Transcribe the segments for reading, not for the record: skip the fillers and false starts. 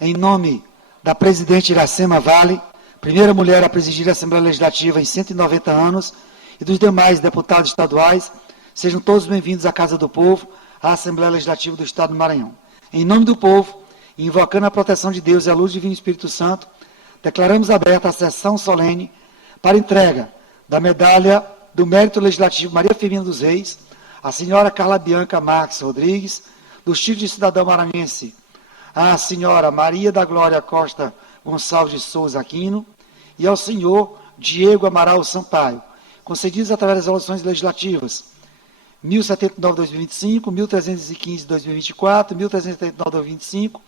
em nome da presidente Iracema Vale, primeira mulher a presidir a Assembleia Legislativa em 190 anos, e dos demais deputados estaduais, sejam todos bem-vindos à Casa do Povo, à Assembleia Legislativa do Estado do Maranhão. Em nome do povo, invocando a proteção de Deus e a luz divina do Espírito Santo, declaramos aberta a sessão solene para entrega da medalha do Mérito Legislativo Maria Firmina dos Reis, a senhora Carla Bianca Marques Rodrigues, do título de cidadão maranhense, a senhora Maria da Glória Costa Gonçalves de Souza Aquino e ao senhor Diego Amaral Sampaio, concedidos através das resoluções legislativas 1079-2025, 1315-2024, 1379-2025,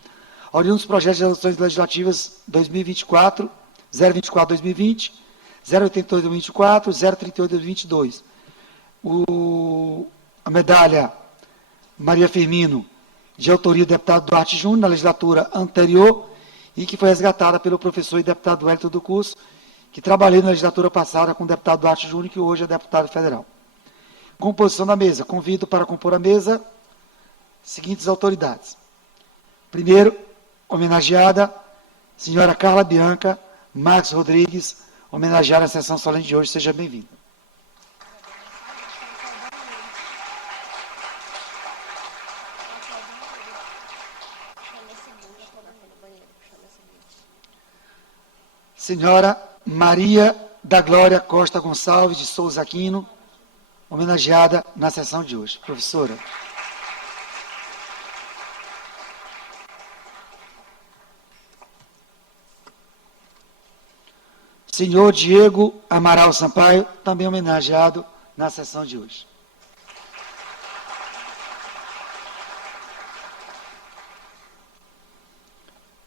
oriundos dos projetos de resoluções legislativas 2024, 024-2020, 082-2024, 038-2022. A medalha Maria Firmino, de autoria do deputado Duarte Júnior, na legislatura anterior, e que foi resgatada pelo professor e deputado Wellington do Curso, que trabalhei na legislatura passada com o deputado Duarte Júnior, que hoje é deputado federal. Composição da mesa. Convido para compor a mesa seguintes autoridades. Primeiro, homenageada, senhora Carla Bianca Marques Rodrigues, homenageada na sessão solene de hoje. Seja bem-vinda. Senhora Maria da Glória Costa Gonçalves de Souza Aquino, homenageada na sessão de hoje. Professora. Senhor Diego Amaral Sampaio, também homenageado na sessão de hoje.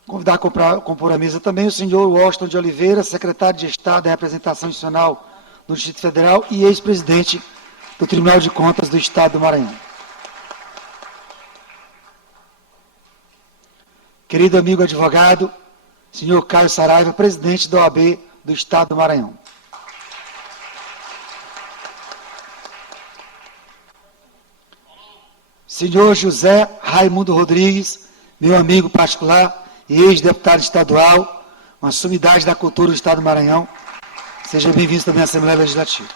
Convidar a compor a mesa também o senhor Washington de Oliveira, secretário de Estado da Representação Institucional do Distrito Federal e ex-presidente do Tribunal de Contas do Estado do Maranhão. Querido amigo advogado, senhor Caio Saraiva, presidente da OAB do Estado do Maranhão. Senhor José Raimundo Rodrigues, meu amigo particular e ex-deputado estadual, uma sumidade da cultura do Estado do Maranhão. Seja bem-vindo também à Assembleia Legislativa.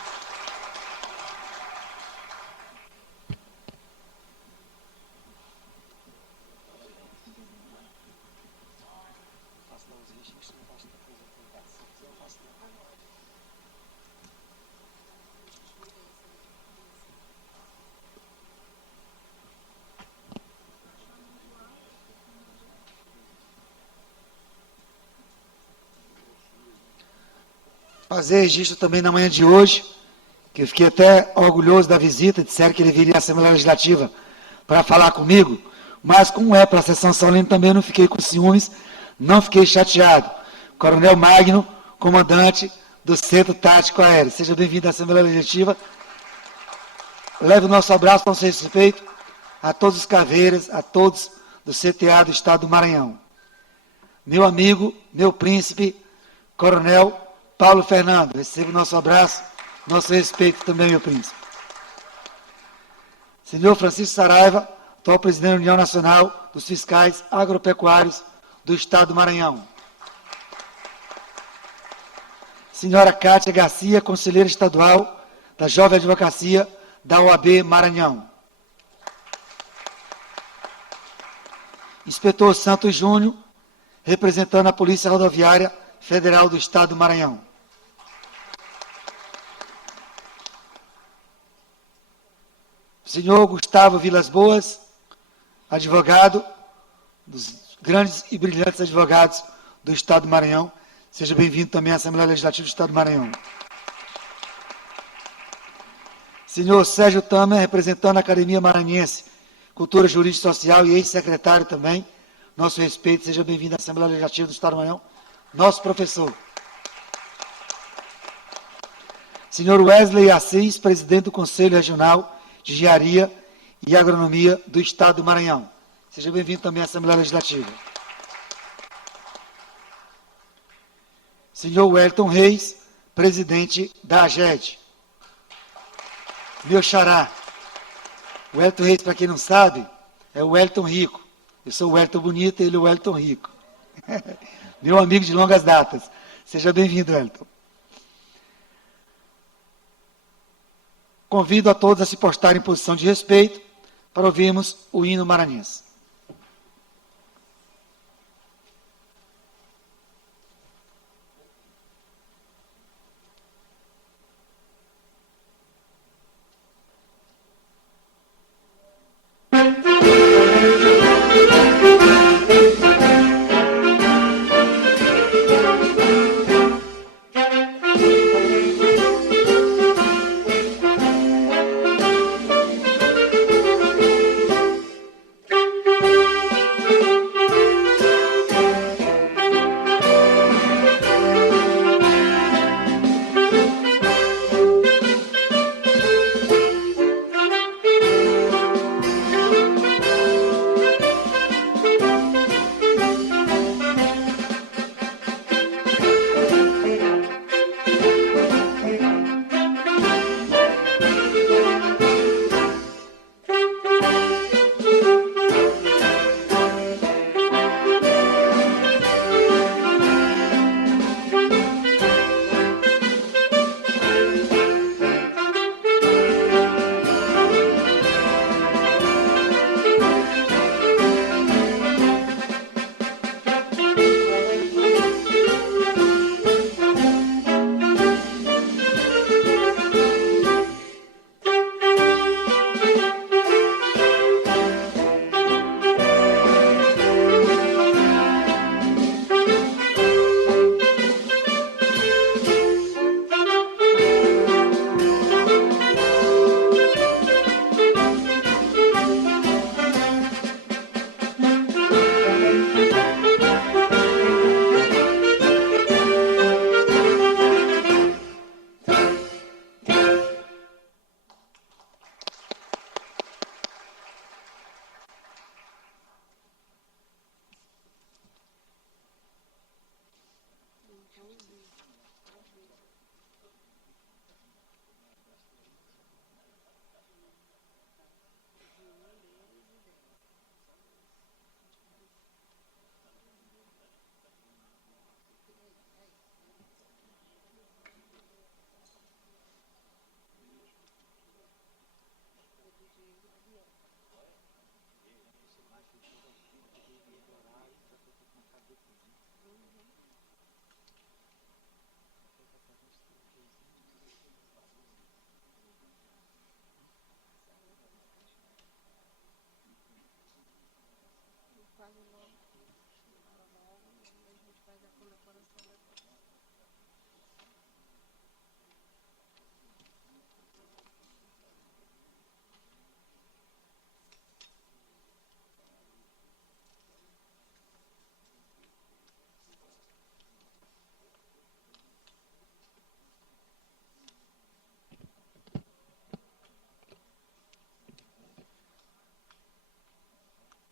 Fazer registro também na manhã de hoje, que eu fiquei até orgulhoso da visita, disseram que ele viria à Assembleia Legislativa para falar comigo, mas como é para a sessão solene também eu não fiquei com ciúmes, não fiquei chateado. Coronel Magno, comandante do Centro Tático Aéreo. Seja bem-vindo à Assembleia Legislativa. Leve o nosso abraço, nosso respeito a todos os caveiras, a todos do CTA do Estado do Maranhão. Meu amigo, meu príncipe, Coronel Paulo Fernando, receba o nosso abraço, nosso respeito também, meu príncipe. Senhor Francisco Saraiva, atual presidente da União Nacional dos Fiscais Agropecuários do Estado do Maranhão. Senhora Cátia Garcia, conselheira estadual da Jovem Advocacia da OAB Maranhão. Inspetor Santos Júnior, representando a Polícia Rodoviária Federal do Estado do Maranhão. Senhor Gustavo Vilas Boas, advogado, dos grandes e brilhantes advogados do Estado do Maranhão. Seja bem-vindo também à Assembleia Legislativa do Estado do Maranhão. Senhor Sérgio Tamer, representando a Academia Maranhense, Cultura Jurídica e Social e ex-secretário também. Nosso respeito, seja bem-vindo à Assembleia Legislativa do Estado do Maranhão. Nosso professor. Senhor Wesley Assis, presidente do Conselho Regional de Engenharia e Agronomia do Estado do Maranhão. Seja bem-vindo também à Assembleia Legislativa. Senhor Wellington Reis, presidente da AGED. Meu xará. O Wellington Reis, para quem não sabe, é o Wellington Rico. Eu sou o Wellington Bonito e ele é o Wellington Rico. Meu amigo de longas datas. Seja bem-vindo, Wellington. Convido a todos a se postarem em posição de respeito para ouvirmos o hino maranhense.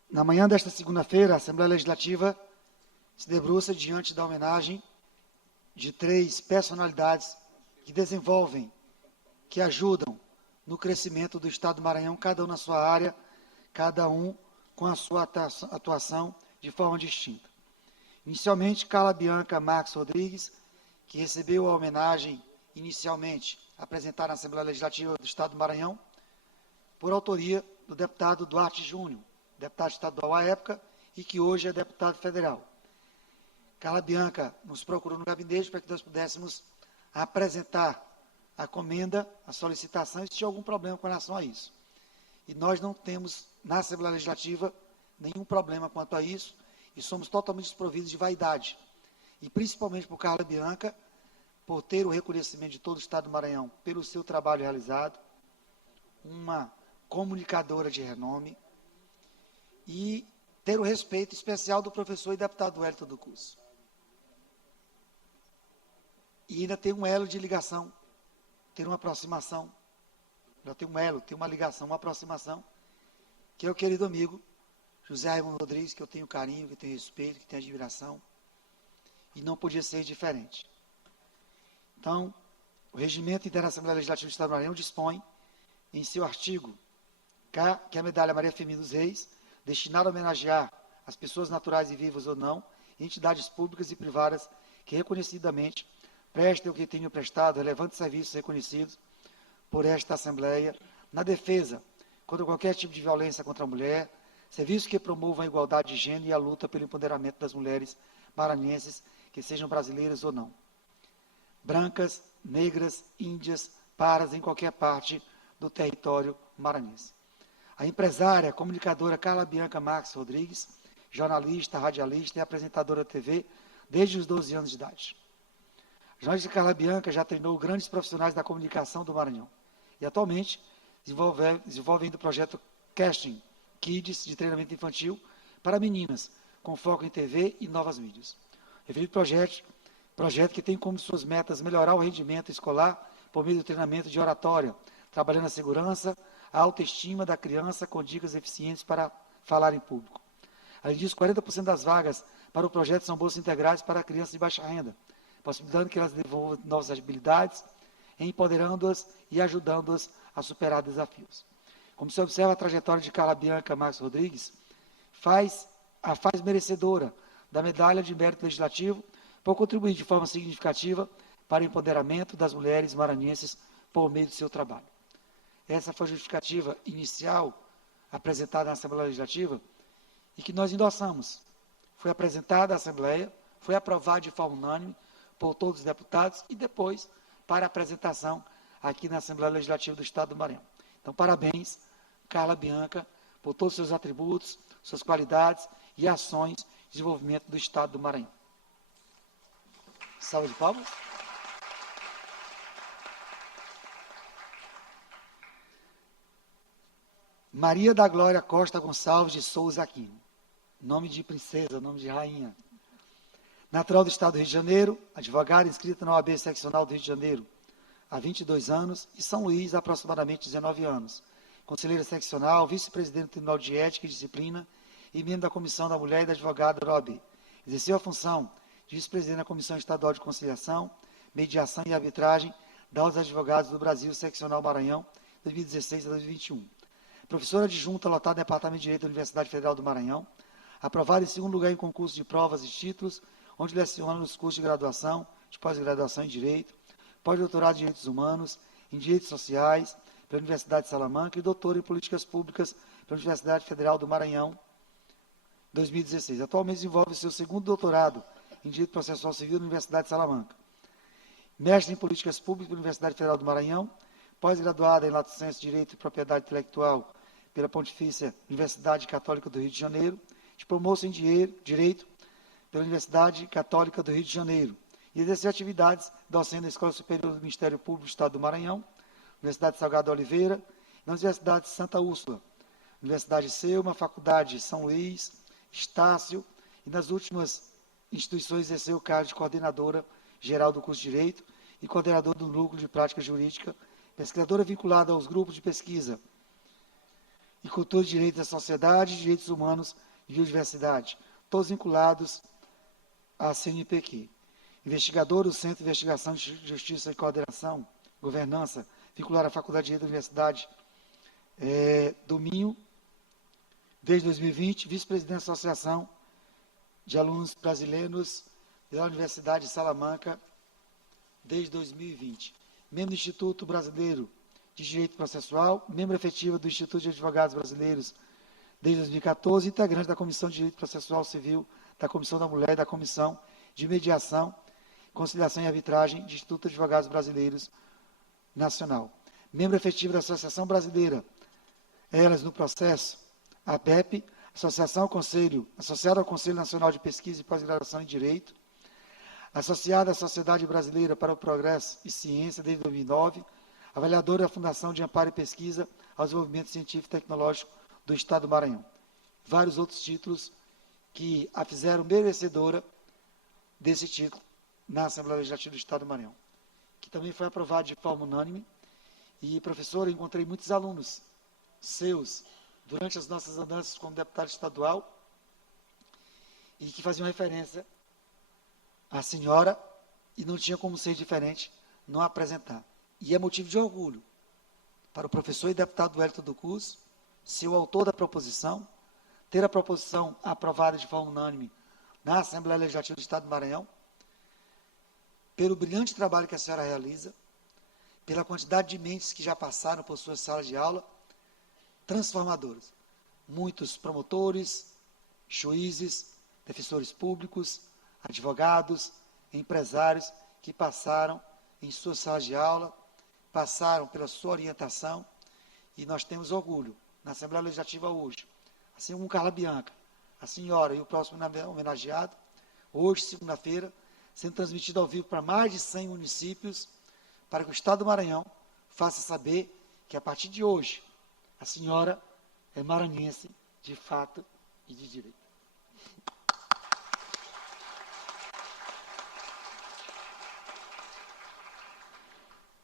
Na manhã desta segunda-feira, a Assembleia Legislativa se debruça diante da homenagem de 3 personalidades que desenvolvem, que ajudam no crescimento do Estado do Maranhão, cada um na sua área, cada um com a sua atuação de forma distinta. Inicialmente, Carla Bianca Marques Rodrigues, que recebeu a homenagem inicialmente apresentada na Assembleia Legislativa do Estado do Maranhão, por autoria do deputado Duarte Júnior, deputado estadual à época e que hoje é deputado federal. Carla Bianca nos procurou no gabinete para que nós pudéssemos apresentar a comenda, a solicitação, e se tinha algum problema com relação a isso. E nós não temos, na Assembleia Legislativa, nenhum problema quanto a isso, e somos totalmente desprovidos de vaidade. E principalmente por Carla Bianca, por ter o reconhecimento de todo o Estado do Maranhão pelo seu trabalho realizado, uma comunicadora de renome, e ter o respeito especial do professor e deputado Wellington do curso. E ainda tem um elo de ligação, ter uma aproximação, já tem um elo, tem uma ligação, uma aproximação, que é o querido amigo José Raimundo Rodrigues, que eu tenho carinho, que eu tenho respeito, que tenho admiração, e não podia ser diferente. Então, o Regimento Interno da Assembleia Legislativa do Estado do Maranhão dispõe, em seu artigo K, que é a medalha Maria Firmina dos Reis, destinada a homenagear as pessoas naturais e vivas ou não, e entidades públicas e privadas que reconhecidamente prestem ou que tenham prestado relevantes serviços reconhecidos por esta Assembleia na defesa contra qualquer tipo de violência contra a mulher, serviços que promovam a igualdade de gênero e a luta pelo empoderamento das mulheres maranhenses, que sejam brasileiras ou não, brancas, negras, índias, pardas em qualquer parte do território maranhense. A empresária, comunicadora Carla Bianca Marques Rodrigues, jornalista, radialista e apresentadora de TV desde os 12 anos de idade. A jornalista Carla Bianca já treinou grandes profissionais da comunicação do Maranhão e atualmente desenvolve ainda o projeto Casting Kids de treinamento infantil para meninas, com foco em TV e novas mídias. Referido projeto que tem como suas metas melhorar o rendimento escolar por meio do treinamento de oratória, trabalhando a segurança, a autoestima da criança com dicas eficientes para falar em público. Além disso, 40% das vagas para o projeto são bolsas integrais para crianças de baixa renda, possibilitando que elas desenvolvam novas habilidades, empoderando-as e ajudando-as a superar desafios. Como se observa, a trajetória de Carla Bianca Marques Rodrigues a faz merecedora da Medalha de Mérito Legislativo por contribuir de forma significativa para o empoderamento das mulheres maranhenses por meio do seu trabalho. Essa foi a justificativa inicial apresentada na Assembleia Legislativa e que nós endossamos. Foi apresentada à Assembleia, foi aprovada de forma unânime por todos os deputados e depois para apresentação aqui na Assembleia Legislativa do Estado do Maranhão. Então, parabéns, Carla Bianca, por todos os seus atributos, suas qualidades e ações de desenvolvimento do Estado do Maranhão. Salve de palmas. Maria da Glória Costa Gonçalves de Souza Aquino. Nome de princesa, nome de rainha. Natural do Estado do Rio de Janeiro, advogada inscrita na OAB Seccional do Rio de Janeiro há 22 anos e São Luís há aproximadamente 19 anos. Conselheira seccional, vice-presidente do Tribunal de Ética e Disciplina e membro da Comissão da Mulher e da Advogada da OAB. Exerceu a função de vice-presidente da Comissão Estadual de Conciliação, Mediação e Arbitragem da Ordem dos Advogados do Brasil Seccional Maranhão, 2016 a 2021. Professora adjunta lotada no Departamento de Direito da Universidade Federal do Maranhão, aprovada em segundo lugar em concurso de provas e títulos, onde leciona nos cursos de graduação, de pós-graduação em Direito, pós-doutorado em Direitos Humanos, em Direitos Sociais, pela Universidade de Salamanca e doutora em Políticas Públicas pela Universidade Federal do Maranhão, 2016. Atualmente desenvolve seu segundo doutorado em Direito Processual Civil na Universidade de Salamanca. Mestre em Políticas Públicas pela Universidade Federal do Maranhão, pós-graduada em Lato Sensu Direito e Propriedade Intelectual pela Pontifícia Universidade Católica do Rio de Janeiro, diplomou-se em Direito pela Universidade Católica do Rio de Janeiro e exerceu atividades docente na Escola Superior do Ministério Público do Estado do Maranhão, Universidade Salgado Oliveira, na Universidade de Santa Úrsula, Universidade Selma, Faculdade São Luís, Estácio, e nas últimas instituições exerceu o cargo de coordenadora geral do curso de Direito e coordenadora do Núcleo de Prática Jurídica, pesquisadora vinculada aos grupos de pesquisa e cultura de direitos da sociedade, direitos humanos e biodiversidade, todos vinculados à CNPq. Investigadora do Centro de Investigação de Justiça e Coordenação, Governança, vinculada à Faculdade de Direito da Universidade do Minho, desde 2020, vice-presidente da Associação de Alunos Brasileiros da Universidade de Salamanca, desde 2020. Membro do Instituto Brasileiro de Direito Processual, membro efetiva do Instituto de Advogados Brasileiros desde 2014, integrante da Comissão de Direito Processual Civil, da Comissão da Mulher e da Comissão de Mediação, Conciliação e Arbitragem do Instituto de Advogados Brasileiros Nacional. Membro efetivo da Associação Brasileira Elas no Processo, APEP, associada ao Conselho Nacional de Pesquisa e Pós-Graduação em Direito, associada à Sociedade Brasileira para o Progresso e Ciência desde 2009, avaliadora da Fundação de Amparo e Pesquisa ao Desenvolvimento Científico e Tecnológico do Estado do Maranhão. Vários outros títulos que a fizeram merecedora desse título na Assembleia Legislativa do Estado do Maranhão, que também foi aprovado de forma unânime. E, professor, eu encontrei muitos alunos seus durante as nossas andanças como deputado estadual e que faziam referência à senhora e não tinha como ser diferente não apresentar. E é motivo de orgulho para o professor e deputado Wellington do Curso ser o autor da proposição, ter a proposição aprovada de forma unânime na Assembleia Legislativa do Estado do Maranhão, pelo brilhante trabalho que a senhora realiza, pela quantidade de mentes que já passaram por suas salas de aula, transformadoras. Muitos promotores, juízes, defensores públicos, advogados, empresários que passaram em suas salas de aula, passaram pela sua orientação, e nós temos orgulho, na Assembleia Legislativa hoje, assim como Carla Bianca, a senhora e o próximo homenageado, hoje, segunda-feira, sendo transmitido ao vivo para mais de 100 municípios, para que o Estado do Maranhão faça saber que, a partir de hoje, a senhora é maranhense de fato e de direito.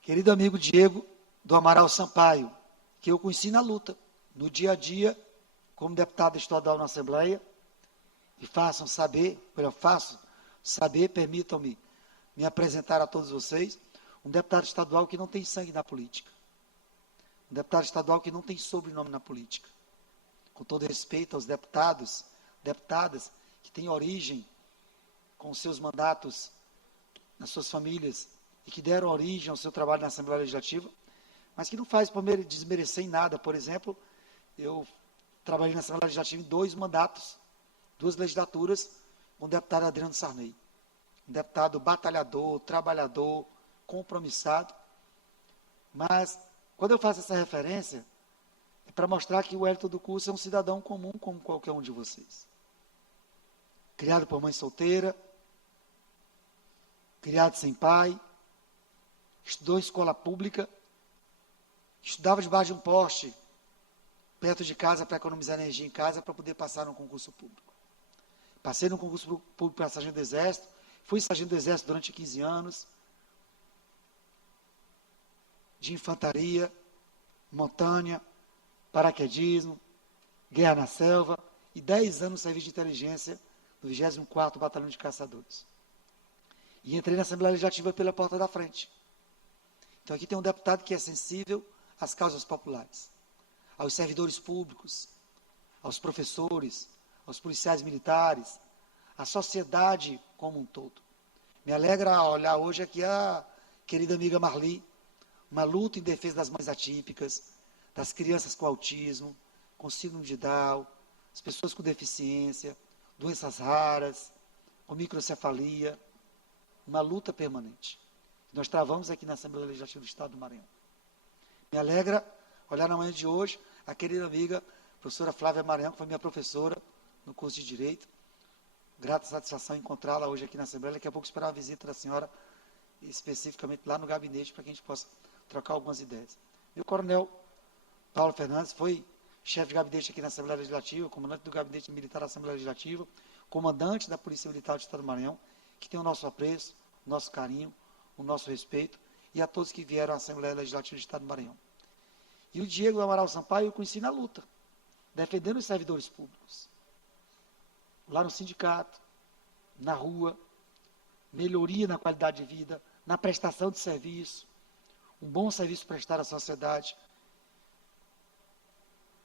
Querido amigo Diego do Amaral Sampaio, que eu conheci na luta, no dia a dia, como deputado estadual na Assembleia, e façam saber, permitam-me me apresentar a todos vocês, um deputado estadual que não tem sangue na política, um deputado estadual que não tem sobrenome na política, com todo respeito aos deputados, deputadas que têm origem com seus mandatos nas suas famílias e que deram origem ao seu trabalho na Assembleia Legislativa, mas que não faz por desmerecer em nada. Por exemplo, eu trabalhei na Assembleia Legislativa em 2 mandatos, 2 legislaturas, com o deputado Adriano Sarney, um deputado batalhador, trabalhador, compromissado, mas quando eu faço essa referência, é para mostrar que o Wellington do Curso é um cidadão comum como qualquer um de vocês. Criado por mãe solteira, criado sem pai, estudou em escola pública, estudava debaixo de um poste, perto de casa, para economizar energia em casa, para poder passar no concurso público. Passei no concurso público para sargento do Exército, fui sargento do Exército durante 15 anos, de infantaria, montanha, paraquedismo, guerra na selva, e 10 anos de serviço de inteligência no 24º Batalhão de Caçadores. E entrei na Assembleia Legislativa pela porta da frente. Então aqui tem um deputado que é sensível às causas populares, aos servidores públicos, aos professores, aos policiais militares, à sociedade como um todo. Me alegra olhar hoje aqui a querida amiga Marli, uma luta em defesa das mães atípicas, das crianças com autismo, com síndrome de Down, as pessoas com deficiência, doenças raras, com microcefalia, uma luta permanente. Nós travamos aqui na Assembleia Legislativa do Estado do Maranhão. Me alegra olhar na manhã de hoje a querida amiga professora Flávia Maranhão, que foi minha professora no curso de Direito. Grata satisfação encontrá-la hoje aqui na Assembleia. Daqui a pouco esperar a visita da senhora, especificamente lá no gabinete, para que a gente possa trocar algumas ideias. Meu coronel Paulo Fernandes foi chefe de gabinete aqui na Assembleia Legislativa, comandante do Gabinete Militar da Assembleia Legislativa, comandante da Polícia Militar do Estado do Maranhão, que tem o nosso apreço, o nosso carinho, o nosso respeito, e a todos que vieram à Assembleia Legislativa do Estado do Maranhão. E o Diego do Amaral Sampaio eu conheci na luta, defendendo os servidores públicos. Lá no sindicato, na rua, melhoria na qualidade de vida, na prestação de serviço, um bom serviço prestado à sociedade.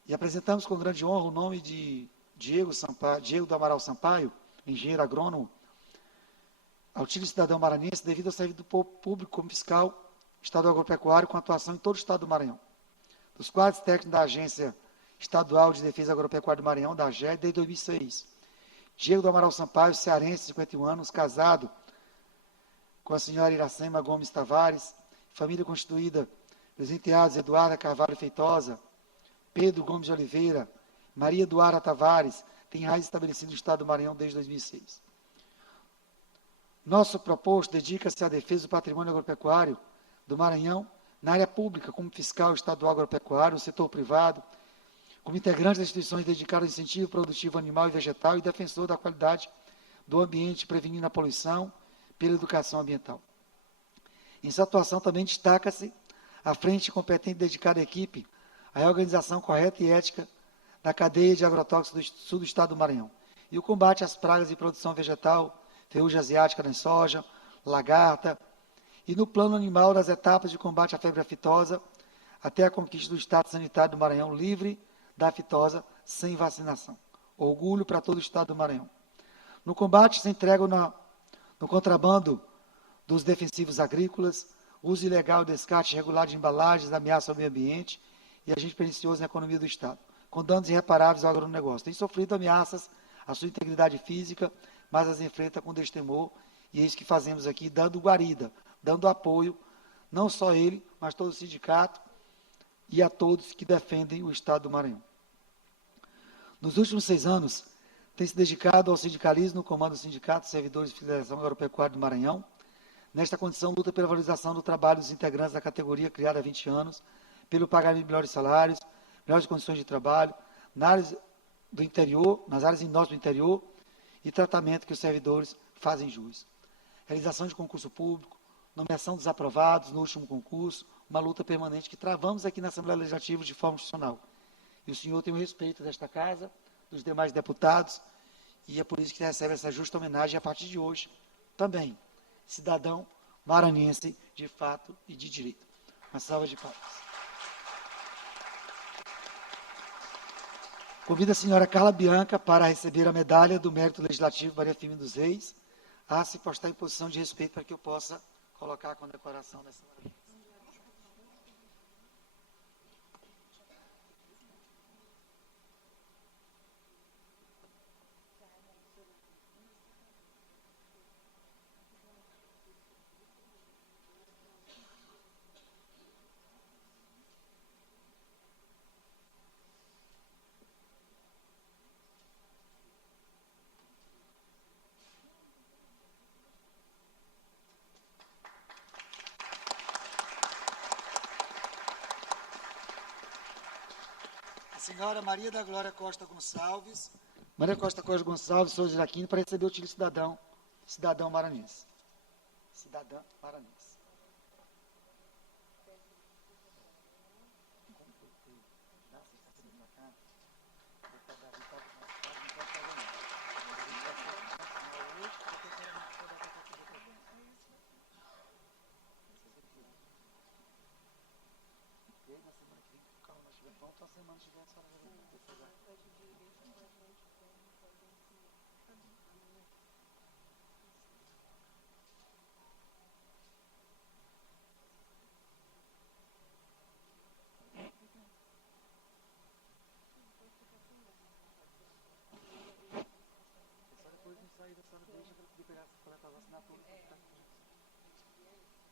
E apresentamos com grande honra o nome de Diego do Amaral Sampaio, engenheiro agrônomo, auxílio cidadão maranhense, devido ao serviço público como fiscal estadual agropecuário, com atuação em todo o estado do Maranhão. Dos quadros técnicos da Agência Estadual de Defesa Agropecuária do Maranhão, da AGE, desde 2006. Diego do Amaral Sampaio, cearense, 51 anos, casado com a senhora Iracema Gomes Tavares, família constituída pelos enteados Eduarda Carvalho Feitosa, Pedro Gomes de Oliveira, Maria Eduarda Tavares, tem raiz estabelecida no estado do Maranhão desde 2006. Nosso proposto dedica-se à defesa do patrimônio agropecuário do Maranhão, na área pública, como fiscal estadual agropecuário, no setor privado, como integrante das instituições dedicadas ao incentivo produtivo animal e vegetal e defensor da qualidade do ambiente, prevenindo a poluição pela educação ambiental. Em sua atuação também destaca-se a frente competente dedicada à equipe, à reorganização correta e ética da cadeia de agrotóxicos do sul do estado do Maranhão e o combate às pragas de produção vegetal, ferrugem asiática na soja, lagarta, e no plano animal das etapas de combate à febre aftosa até a conquista do estado sanitário do Maranhão livre da aftosa sem vacinação. Orgulho para todo o estado do Maranhão. No combate, se entregam no contrabando dos defensivos agrícolas, uso ilegal e descarte irregular de embalagens, ameaça ao meio ambiente e agente pernicioso na economia do Estado, com danos irreparáveis ao agronegócio. Tem sofrido ameaças à sua integridade física, mas as enfrenta com destemor, e é isso que fazemos aqui, dando guarida, dando apoio, não só ele, mas todo o sindicato e a todos que defendem o Estado do Maranhão. Nos últimos 6 anos, tem se dedicado ao sindicalismo no comando do Sindicato de Servidores de Federação Agropecuária do Maranhão. Nesta condição, luta pela valorização do trabalho dos integrantes da categoria criada há 20 anos, pelo pagamento de melhores salários, melhores condições de trabalho, nas áreas do interior, nas áreas inóspitas do interior, e tratamento que os servidores fazem jus. Realização de concurso público, nomeação dos aprovados no último concurso, uma luta permanente que travamos aqui na Assembleia Legislativa de forma institucional. E o senhor tem o respeito desta casa, dos demais deputados, e é por isso que recebe essa justa homenagem a partir de hoje, também, cidadão maranhense de fato e de direito. Uma salva de palmas. Convido a senhora Carla Bianca para receber a medalha do Mérito Legislativo Maria Firmina dos Reis, a se postar em posição de respeito para que eu possa colocar a condecoração dessa maravilha. A senhora Maria da Glória Costa Gonçalves, Souza de Aquino, para receber o título de cidadão maranhense. Cidadã maranhense.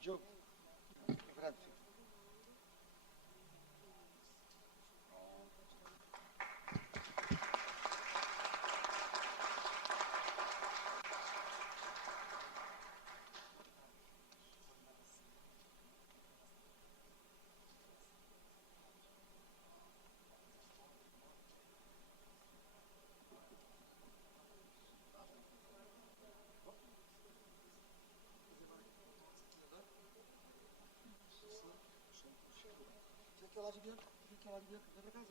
Diogo. Obrigado. Fica lá de Bianca, vem pra casa.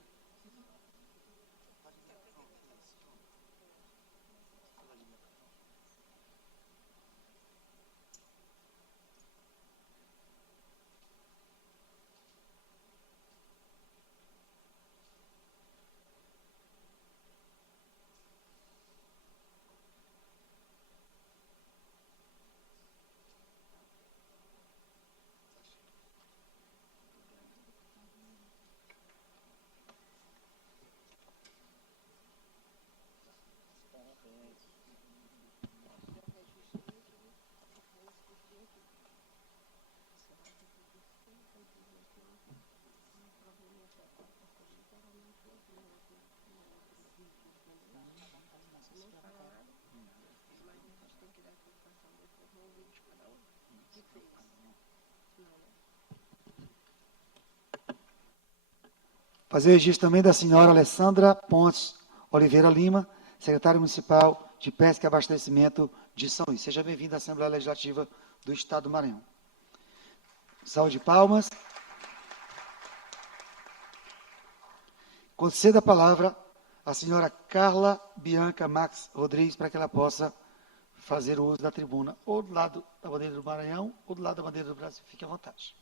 Fazer o registro também da senhora Alessandra Pontes Oliveira Lima, secretária municipal de Pesca e Abastecimento de São Luís. Seja bem-vinda à Assembleia Legislativa do Estado do Maranhão. Salve de palmas. Conceda a palavra à senhora Carla Bianca Max Rodrigues para que ela possa fazer o uso da tribuna, ou do lado da bandeira do Maranhão, ou do lado da bandeira do Brasil. Fique à vontade.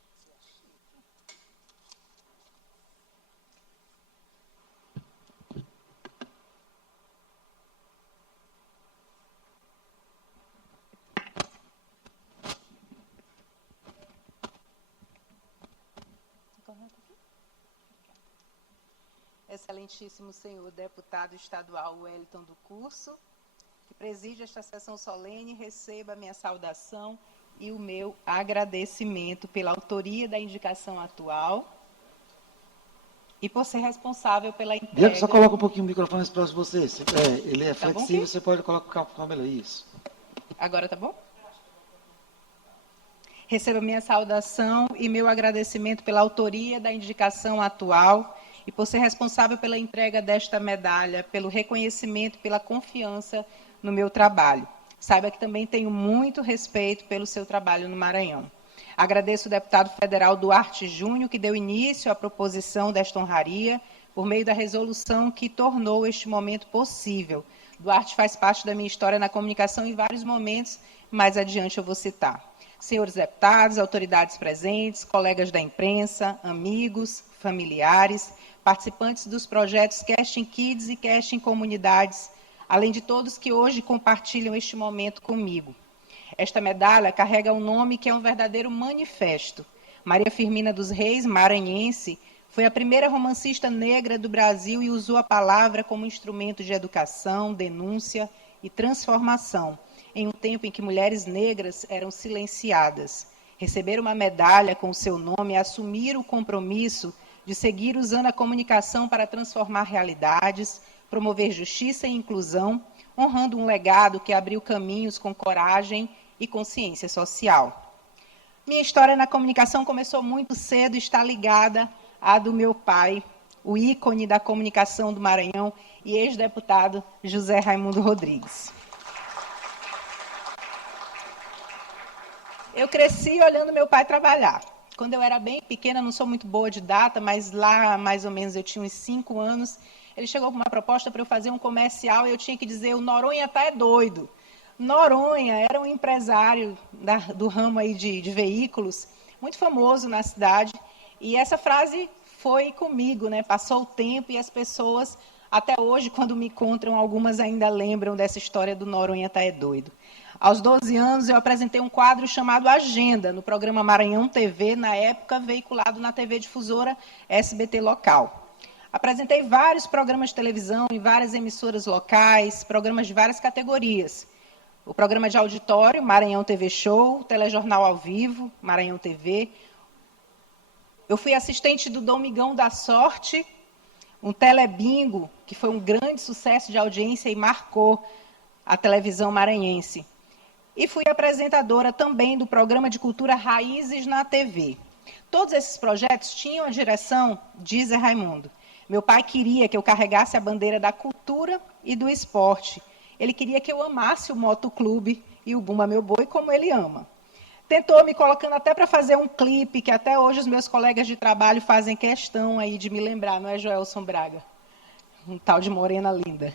Excelentíssimo senhor deputado estadual Wellington do Curso, que preside esta sessão solene, receba a minha saudação e o meu agradecimento pela autoria da indicação atual e por ser responsável pela entrega... Diego, só coloca um pouquinho o microfone mais próximo de você. Ele é flexível, bom, você pode colocar com a melhor. Isso. Agora tá bom? Receba minha saudação e meu agradecimento pela autoria da indicação atual e por ser responsável pela entrega desta medalha, pelo reconhecimento e pela confiança no meu trabalho. Saiba que também tenho muito respeito pelo seu trabalho no Maranhão. Agradeço ao deputado federal Duarte Júnior, que deu início à proposição desta honraria, por meio da resolução que tornou este momento possível. Duarte faz parte da minha história na comunicação em vários momentos, mais adiante eu vou citar. Senhores deputados, autoridades presentes, colegas da imprensa, amigos, familiares, participantes dos projetos Casting Kids e Casting Comunidades, além de todos que hoje compartilham este momento comigo. Esta medalha carrega um nome que é um verdadeiro manifesto. Maria Firmina dos Reis, maranhense, foi a primeira romancista negra do Brasil e usou a palavra como instrumento de educação, denúncia e transformação, em um tempo em que mulheres negras eram silenciadas. Receber uma medalha com o seu nome é assumir o compromisso de seguir usando a comunicação para transformar realidades, promover justiça e inclusão, honrando um legado que abriu caminhos com coragem e consciência social. Minha história na comunicação começou muito cedo e está ligada à do meu pai, o ícone da comunicação do Maranhão e ex-deputado José Raimundo Rodrigues. Eu cresci olhando meu pai trabalhar. Quando eu era bem pequena, não sou muito boa de data, mas lá mais ou menos eu tinha uns 5 anos, ele chegou com uma proposta para eu fazer um comercial e eu tinha que dizer: o Noronha tá doido. Noronha era um empresário do ramo aí de veículos, muito famoso na cidade, e essa frase foi comigo, né? Passou o tempo e as pessoas, até hoje, quando me encontram, algumas ainda lembram dessa história do Noronha tá doido. Aos 12 anos, eu apresentei um quadro chamado Agenda, no programa Maranhão TV, na época veiculado na TV difusora SBT local. Apresentei vários programas de televisão em várias emissoras locais, programas de várias categorias. O programa de auditório, Maranhão TV Show, o telejornal ao vivo, Maranhão TV. Eu fui assistente do Domingão da Sorte, um telebingo, que foi um grande sucesso de audiência e marcou a televisão maranhense. E fui apresentadora também do programa de cultura Raízes na TV. Todos esses projetos tinham a direção de Zé Raimundo. Meu pai queria que eu carregasse a bandeira da cultura e do esporte. Ele queria que eu amasse o motoclube e o Bumba Meu Boi como ele ama. Tentou me colocando até para fazer um clipe, que até hoje os meus colegas de trabalho fazem questão aí de me lembrar, não é, Joelson Braga? Um tal de Morena Linda.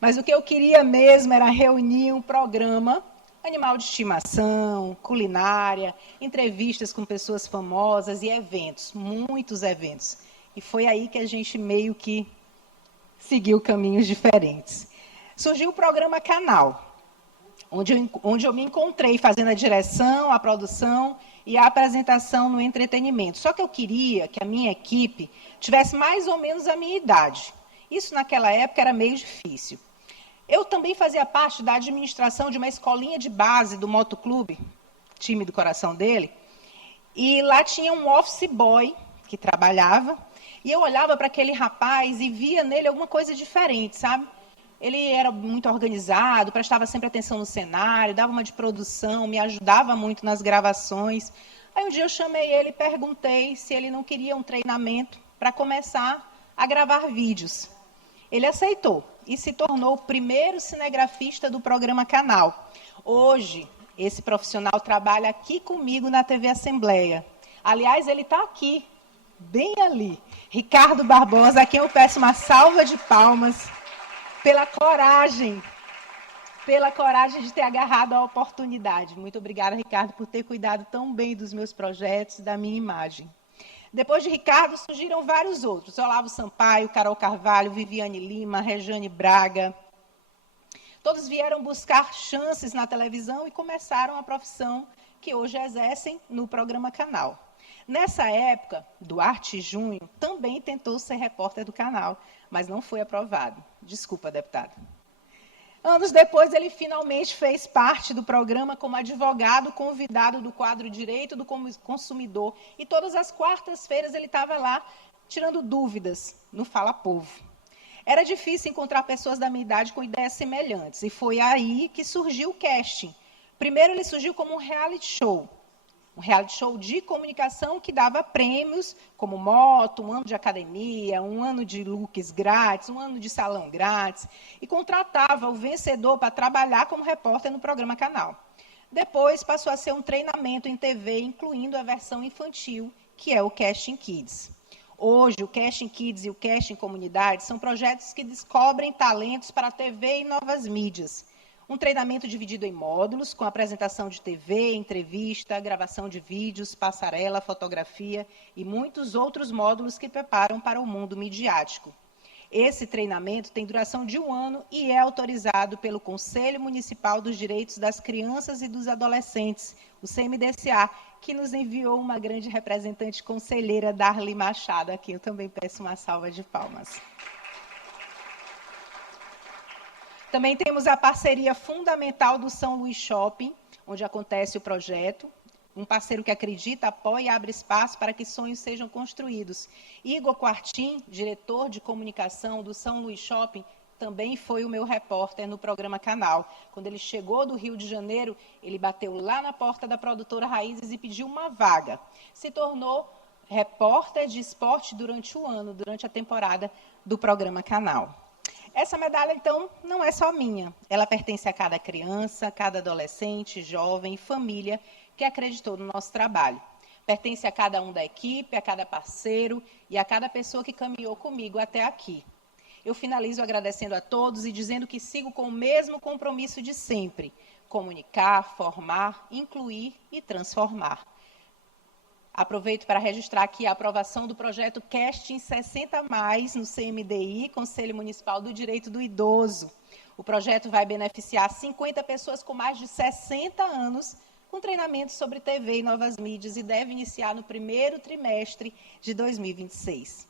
Mas o que eu queria mesmo era reunir um programa, animal de estimação, culinária, entrevistas com pessoas famosas e eventos, muitos eventos. E foi aí que a gente meio que seguiu caminhos diferentes. Surgiu o programa Canal, onde eu me encontrei fazendo a direção, a produção e a apresentação no entretenimento. Só que eu queria que a minha equipe tivesse mais ou menos a minha idade. Isso, naquela época, era meio difícil. Eu também fazia parte da administração de uma escolinha de base do motoclube, time do coração dele, e lá tinha um office boy que trabalhava, e eu olhava para aquele rapaz e via nele alguma coisa diferente, sabe? Ele era muito organizado, prestava sempre atenção no cenário, dava uma de produção, me ajudava muito nas gravações. Aí um dia eu chamei ele e perguntei se ele não queria um treinamento para começar a gravar vídeos. Ele aceitou e se tornou o primeiro cinegrafista do programa Canal. Hoje, esse profissional trabalha aqui comigo na TV Assembleia. Aliás, ele está aqui, bem ali. Ricardo Barbosa, a quem eu peço uma salva de palmas pela coragem de ter agarrado a oportunidade. Muito obrigada, Ricardo, por ter cuidado tão bem dos meus projetos e da minha imagem. Depois de Ricardo, surgiram vários outros. Olavo Sampaio, Carol Carvalho, Viviane Lima, Rejane Braga. Todos vieram buscar chances na televisão e começaram a profissão que hoje exercem no programa Canal. Nessa época, Duarte Júnior também tentou ser repórter do canal, mas não foi aprovado. Desculpa, deputado. Anos depois, ele finalmente fez parte do programa como advogado convidado do quadro Direito do Consumidor. E todas as quartas-feiras ele estava lá tirando dúvidas no Fala Povo. Era difícil encontrar pessoas da minha idade com ideias semelhantes. E foi aí que surgiu o casting. Primeiro, ele surgiu como um reality show de comunicação que dava prêmios, como moto, um ano de academia, um ano de looks grátis, um ano de salão grátis, e contratava o vencedor para trabalhar como repórter no programa Canal. Depois passou a ser um treinamento em TV, incluindo a versão infantil, que é o Casting Kids. Hoje, o Casting Kids e o Casting Comunidade são projetos que descobrem talentos para a TV e novas mídias. Um treinamento dividido em módulos, com apresentação de TV, entrevista, gravação de vídeos, passarela, fotografia e muitos outros módulos que preparam para o mundo midiático. Esse treinamento tem duração de 1 ano e é autorizado pelo Conselho Municipal dos Direitos das Crianças e dos Adolescentes, o CMDCA, que nos enviou uma grande representante conselheira, Darly Machado, a quem eu também peço uma salva de palmas. Também temos a parceria fundamental do São Luís Shopping, onde acontece o projeto. Um parceiro que acredita, apoia e abre espaço para que sonhos sejam construídos. Igor Quartim, diretor de comunicação do São Luís Shopping, também foi o meu repórter no programa Canal. Quando ele chegou do Rio de Janeiro, ele bateu lá na porta da produtora Raízes e pediu uma vaga. Se tornou repórter de esporte durante o ano, durante a temporada do programa Canal. Essa medalha, então, não é só minha. Ela pertence a cada criança, cada adolescente, jovem, família que acreditou no nosso trabalho. Pertence a cada um da equipe, a cada parceiro e a cada pessoa que caminhou comigo até aqui. Eu finalizo agradecendo a todos e dizendo que sigo com o mesmo compromisso de sempre: comunicar, formar, incluir e transformar. Aproveito para registrar aqui a aprovação do projeto Casting 60+, no CMDI, Conselho Municipal do Direito do Idoso. O projeto vai beneficiar 50 pessoas com mais de 60 anos, com treinamento sobre TV e novas mídias, e deve iniciar no primeiro trimestre de 2026.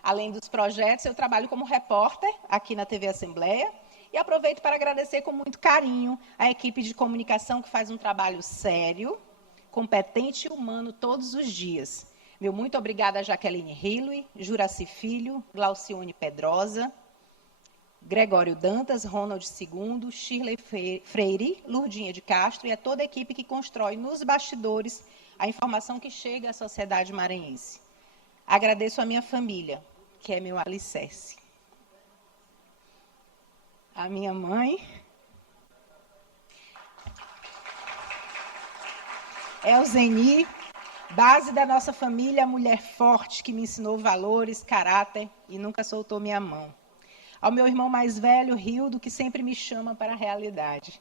Além dos projetos, eu trabalho como repórter aqui na TV Assembleia, e aproveito para agradecer com muito carinho a equipe de comunicação que faz um trabalho sério, competente e humano todos os dias. Meu muito obrigada a Jaqueline Rilui, Juraci Filho, Glaucione Pedrosa, Gregório Dantas, Ronald II, Shirley Freire, Lurdinha de Castro e a toda a equipe que constrói nos bastidores a informação que chega à sociedade maranhense. Agradeço a minha família, que é meu alicerce. A minha mãe, Elzeni, base da nossa família, mulher forte que me ensinou valores, caráter e nunca soltou minha mão. Ao meu irmão mais velho, Rildo, que sempre me chama para a realidade.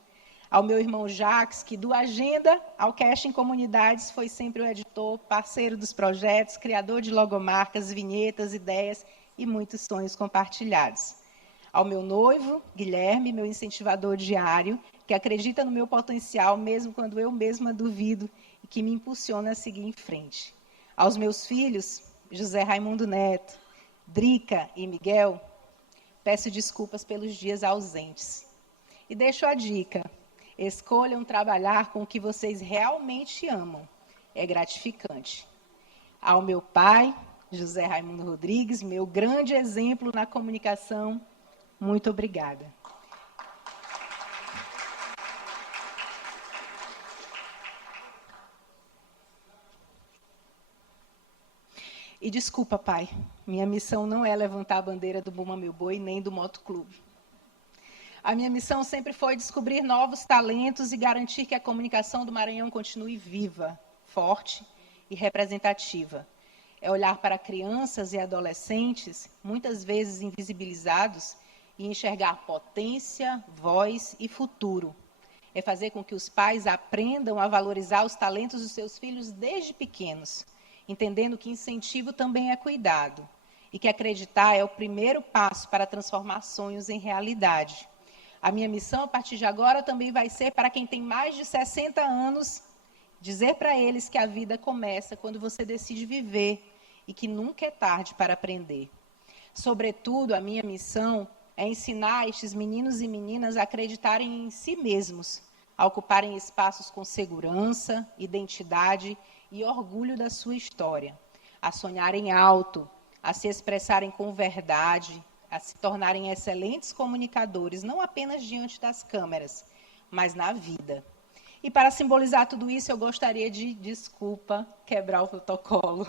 Ao meu irmão Jacques, que do Agenda ao Casting Comunidades foi sempre o editor, parceiro dos projetos, criador de logomarcas, vinhetas, ideias e muitos sonhos compartilhados. Ao meu noivo, Guilherme, meu incentivador diário, que acredita no meu potencial, mesmo quando eu mesma duvido, e que me impulsiona a seguir em frente. Aos meus filhos, José Raimundo Neto, Drica e Miguel, peço desculpas pelos dias ausentes. E deixo a dica: escolham trabalhar com o que vocês realmente amam. É gratificante. Ao meu pai, José Raimundo Rodrigues, meu grande exemplo na comunicação, muito obrigada. E desculpa, pai, minha missão não é levantar a bandeira do Buma Meu Boi nem do Motoclube. A minha missão sempre foi descobrir novos talentos e garantir que a comunicação do Maranhão continue viva, forte e representativa. É olhar para crianças e adolescentes, muitas vezes invisibilizados, e enxergar potência, voz e futuro. É fazer com que os pais aprendam a valorizar os talentos dos seus filhos desde pequenos, entendendo que incentivo também é cuidado, e que acreditar é o primeiro passo para transformar sonhos em realidade. A minha missão, a partir de agora, também vai ser para quem tem mais de 60 anos Dizer para eles que a vida começa quando você decide viver e que nunca é tarde para aprender. Sobretudo, a minha missão é ensinar estes meninos e meninas a acreditarem em si mesmos, a ocuparem espaços com segurança, identidade e orgulho da sua história, a sonharem alto, a se expressarem com verdade, a se tornarem excelentes comunicadores, não apenas diante das câmeras, mas na vida. E para simbolizar tudo isso, eu gostaria de, desculpa, quebrar o protocolo,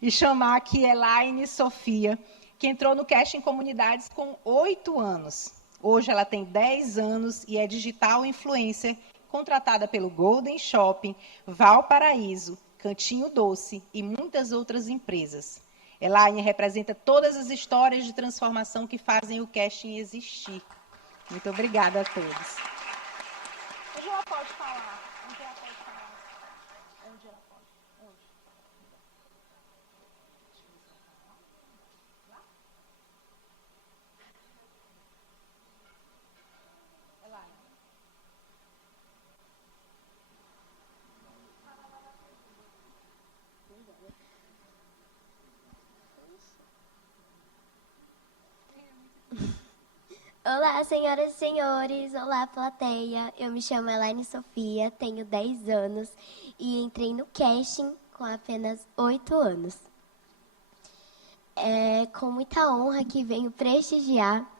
e chamar aqui Elaine Sofia, que entrou no Casting Comunidades com 8 anos. Hoje ela tem 10 anos e é digital influencer, contratada pelo Golden Shopping, Valparaíso, Cantinho Doce e muitas outras empresas. Elaine representa todas as histórias de transformação que fazem o casting existir. Muito obrigada a todos. Hoje ela pode falar. Onde ela pode falar? Onde ela pode? Onde? Lá? Elaine. Olá, senhoras e senhores, olá, plateia. Eu me chamo Elaine Sofia, tenho 10 anos e entrei no casting com apenas 8 anos. É com muita honra que venho prestigiar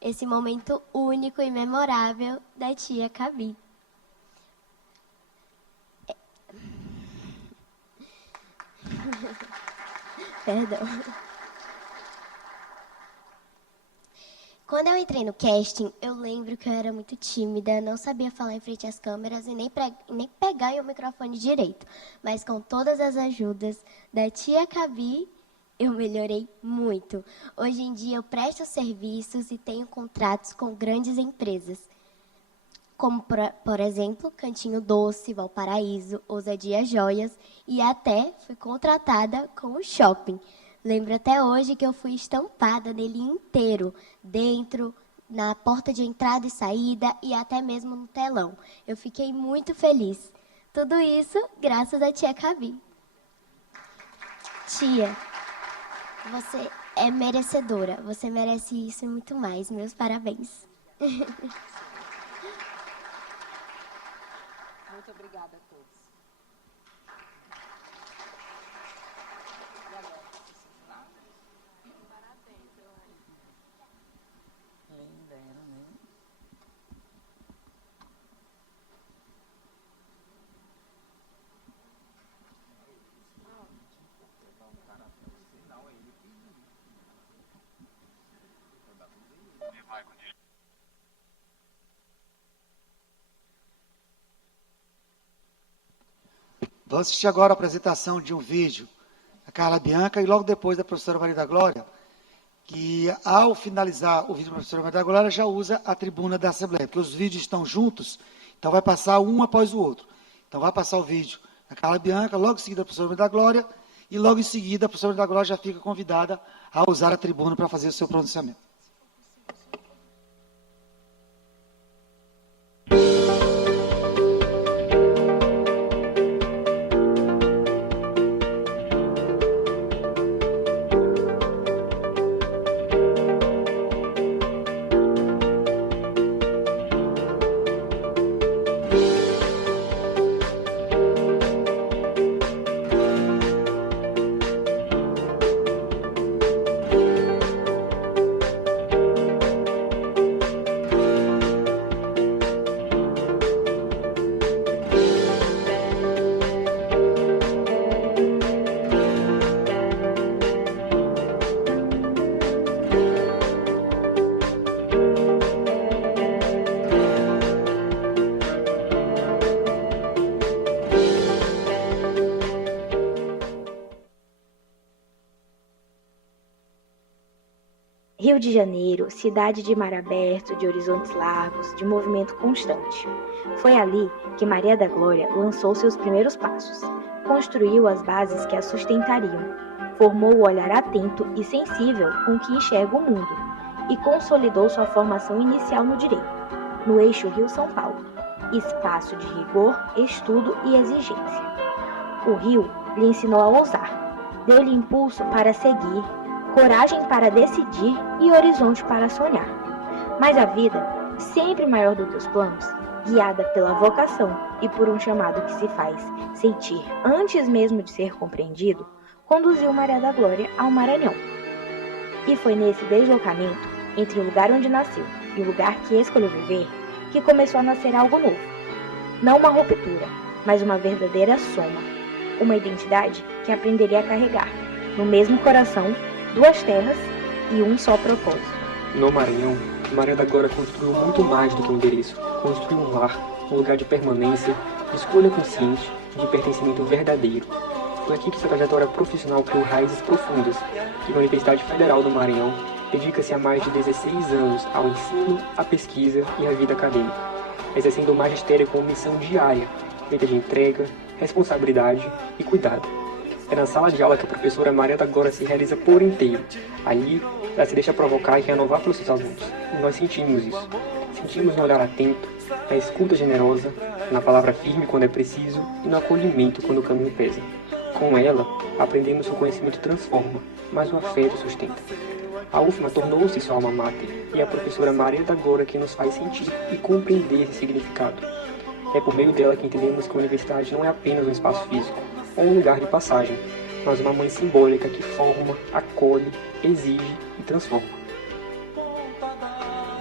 esse momento único e memorável da tia Cabi. Perdão. Quando eu entrei no casting, eu lembro que eu era muito tímida, não sabia falar em frente às câmeras e nem pegar em um microfone direito. Mas com todas as ajudas da tia Cabi, eu melhorei muito. Hoje em dia eu presto serviços e tenho contratos com grandes empresas, como, por exemplo, Cantinho Doce, Valparaíso, Ousadia Joias, e até fui contratada com o shopping. Lembro até hoje que eu fui estampada nele inteiro, dentro, na porta de entrada e saída e até mesmo no telão. Eu fiquei muito feliz. Tudo isso graças à tia Cabi. Tia, você é merecedora. Você merece isso e muito mais. Meus parabéns. Muito obrigada a todos. E agora? Parabéns, Elaine. Ainda era, né? Vamos assistir agora a apresentação de um vídeo da Carla Bianca e logo depois da professora Maria da Glória, que ao finalizar o vídeo da professora Maria da Glória já usa a tribuna da Assembleia, porque os vídeos estão juntos, então vai passar um após o outro. Então vai passar o vídeo da Carla Bianca, logo em seguida a professora Maria da Glória, e logo em seguida a professora Maria da Glória já fica convidada a usar a tribuna para fazer o seu pronunciamento. Rio de Janeiro, cidade de mar aberto, de horizontes largos, de movimento constante. Foi ali que Maria da Glória lançou seus primeiros passos, construiu as bases que a sustentariam, formou o olhar atento e sensível com que enxerga o mundo e consolidou sua formação inicial no direito, no eixo Rio-São Paulo. espaço de rigor, estudo e exigência. O rio lhe ensinou a ousar, deu-lhe impulso para seguir, coragem para decidir e horizonte para sonhar. Mas a vida, sempre maior do que os planos, guiada pela vocação e por um chamado que se faz sentir antes mesmo de ser compreendido, conduziu Maria da Glória ao Maranhão. E foi nesse deslocamento entre o lugar onde nasceu e o lugar que escolheu viver que começou a nascer algo novo. Não uma ruptura, mas uma verdadeira soma. Uma identidade que aprenderia a carregar, no mesmo coração, duas terras e um só propósito. No Maranhão, Maria da Glória construiu muito mais do que um endereço. Construiu um lar, um lugar de permanência, de escolha consciente, de pertencimento verdadeiro. Foi aqui que sua trajetória profissional criou raízes profundas, e na Universidade Federal do Maranhão dedica-se há mais de 16 anos ao ensino, à pesquisa e à vida acadêmica, exercendo o magistério como missão diária, feita de entrega, responsabilidade e cuidado. É na sala de aula que a professora Maria da Glória se realiza por inteiro. Ali, ela se deixa provocar e renovar pelos seus alunos. E nós sentimos isso. Sentimos no olhar atento, na escuta generosa, na palavra firme quando é preciso e no acolhimento quando o caminho pesa. Com ela, aprendemos que o conhecimento transforma, mas o afeto sustenta. A UFMA tornou-se sua alma mater, e é a professora Maria da Glória que nos faz sentir e compreender esse significado. É por meio dela que entendemos que a universidade não é apenas um espaço físico, ou um lugar de passagem, mas uma mãe simbólica que forma, acolhe, exige e transforma.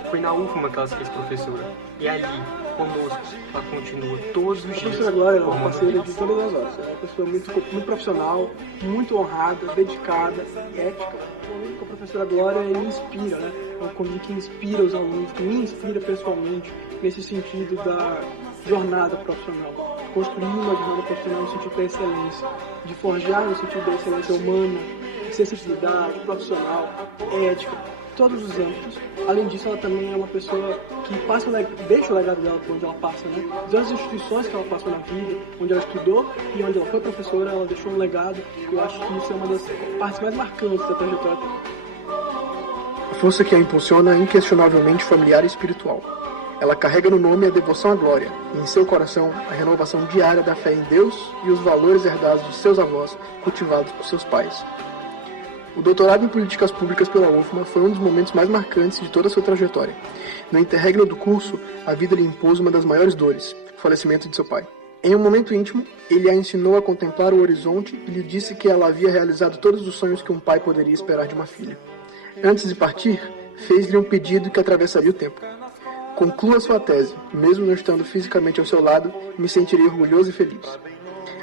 Foi na UFMA que ela se fez professora, e ali, conosco, ela continua todos os dias. A professora Glória é uma parceira de todas as horas. É uma pessoa muito profissional, muito honrada, dedicada, ética. O convívio com a professora Glória, ele inspira, né? É um convívio que inspira os alunos, que me inspira pessoalmente nesse sentido da jornada profissional. Construir uma jornada profissional no sentido da excelência, de forjar no sentido da excelência humana, de sensibilidade, profissional, ética, todos os âmbitos. Além disso, ela também é uma pessoa que deixa o legado dela por onde ela passa, né? Das instituições que ela passou na vida, onde ela estudou e onde ela foi professora, ela deixou um legado. Eu acho que isso é uma das partes mais marcantes da trajetória dela. A força que a impulsiona é inquestionavelmente familiar e espiritual. Ela carrega no nome a devoção à glória e em seu coração a renovação diária da fé em Deus e os valores herdados de seus avós, cultivados por seus pais. O doutorado em Políticas Públicas pela UFMA foi um dos momentos mais marcantes de toda a sua trajetória. No interregno do curso, a vida lhe impôs uma das maiores dores, o falecimento de seu pai. Em um momento íntimo, ele a ensinou a contemplar o horizonte e lhe disse que ela havia realizado todos os sonhos que um pai poderia esperar de uma filha. Antes de partir, fez-lhe um pedido que atravessaria o tempo. Conclua sua tese, mesmo não estando fisicamente ao seu lado, me sentirei orgulhoso e feliz.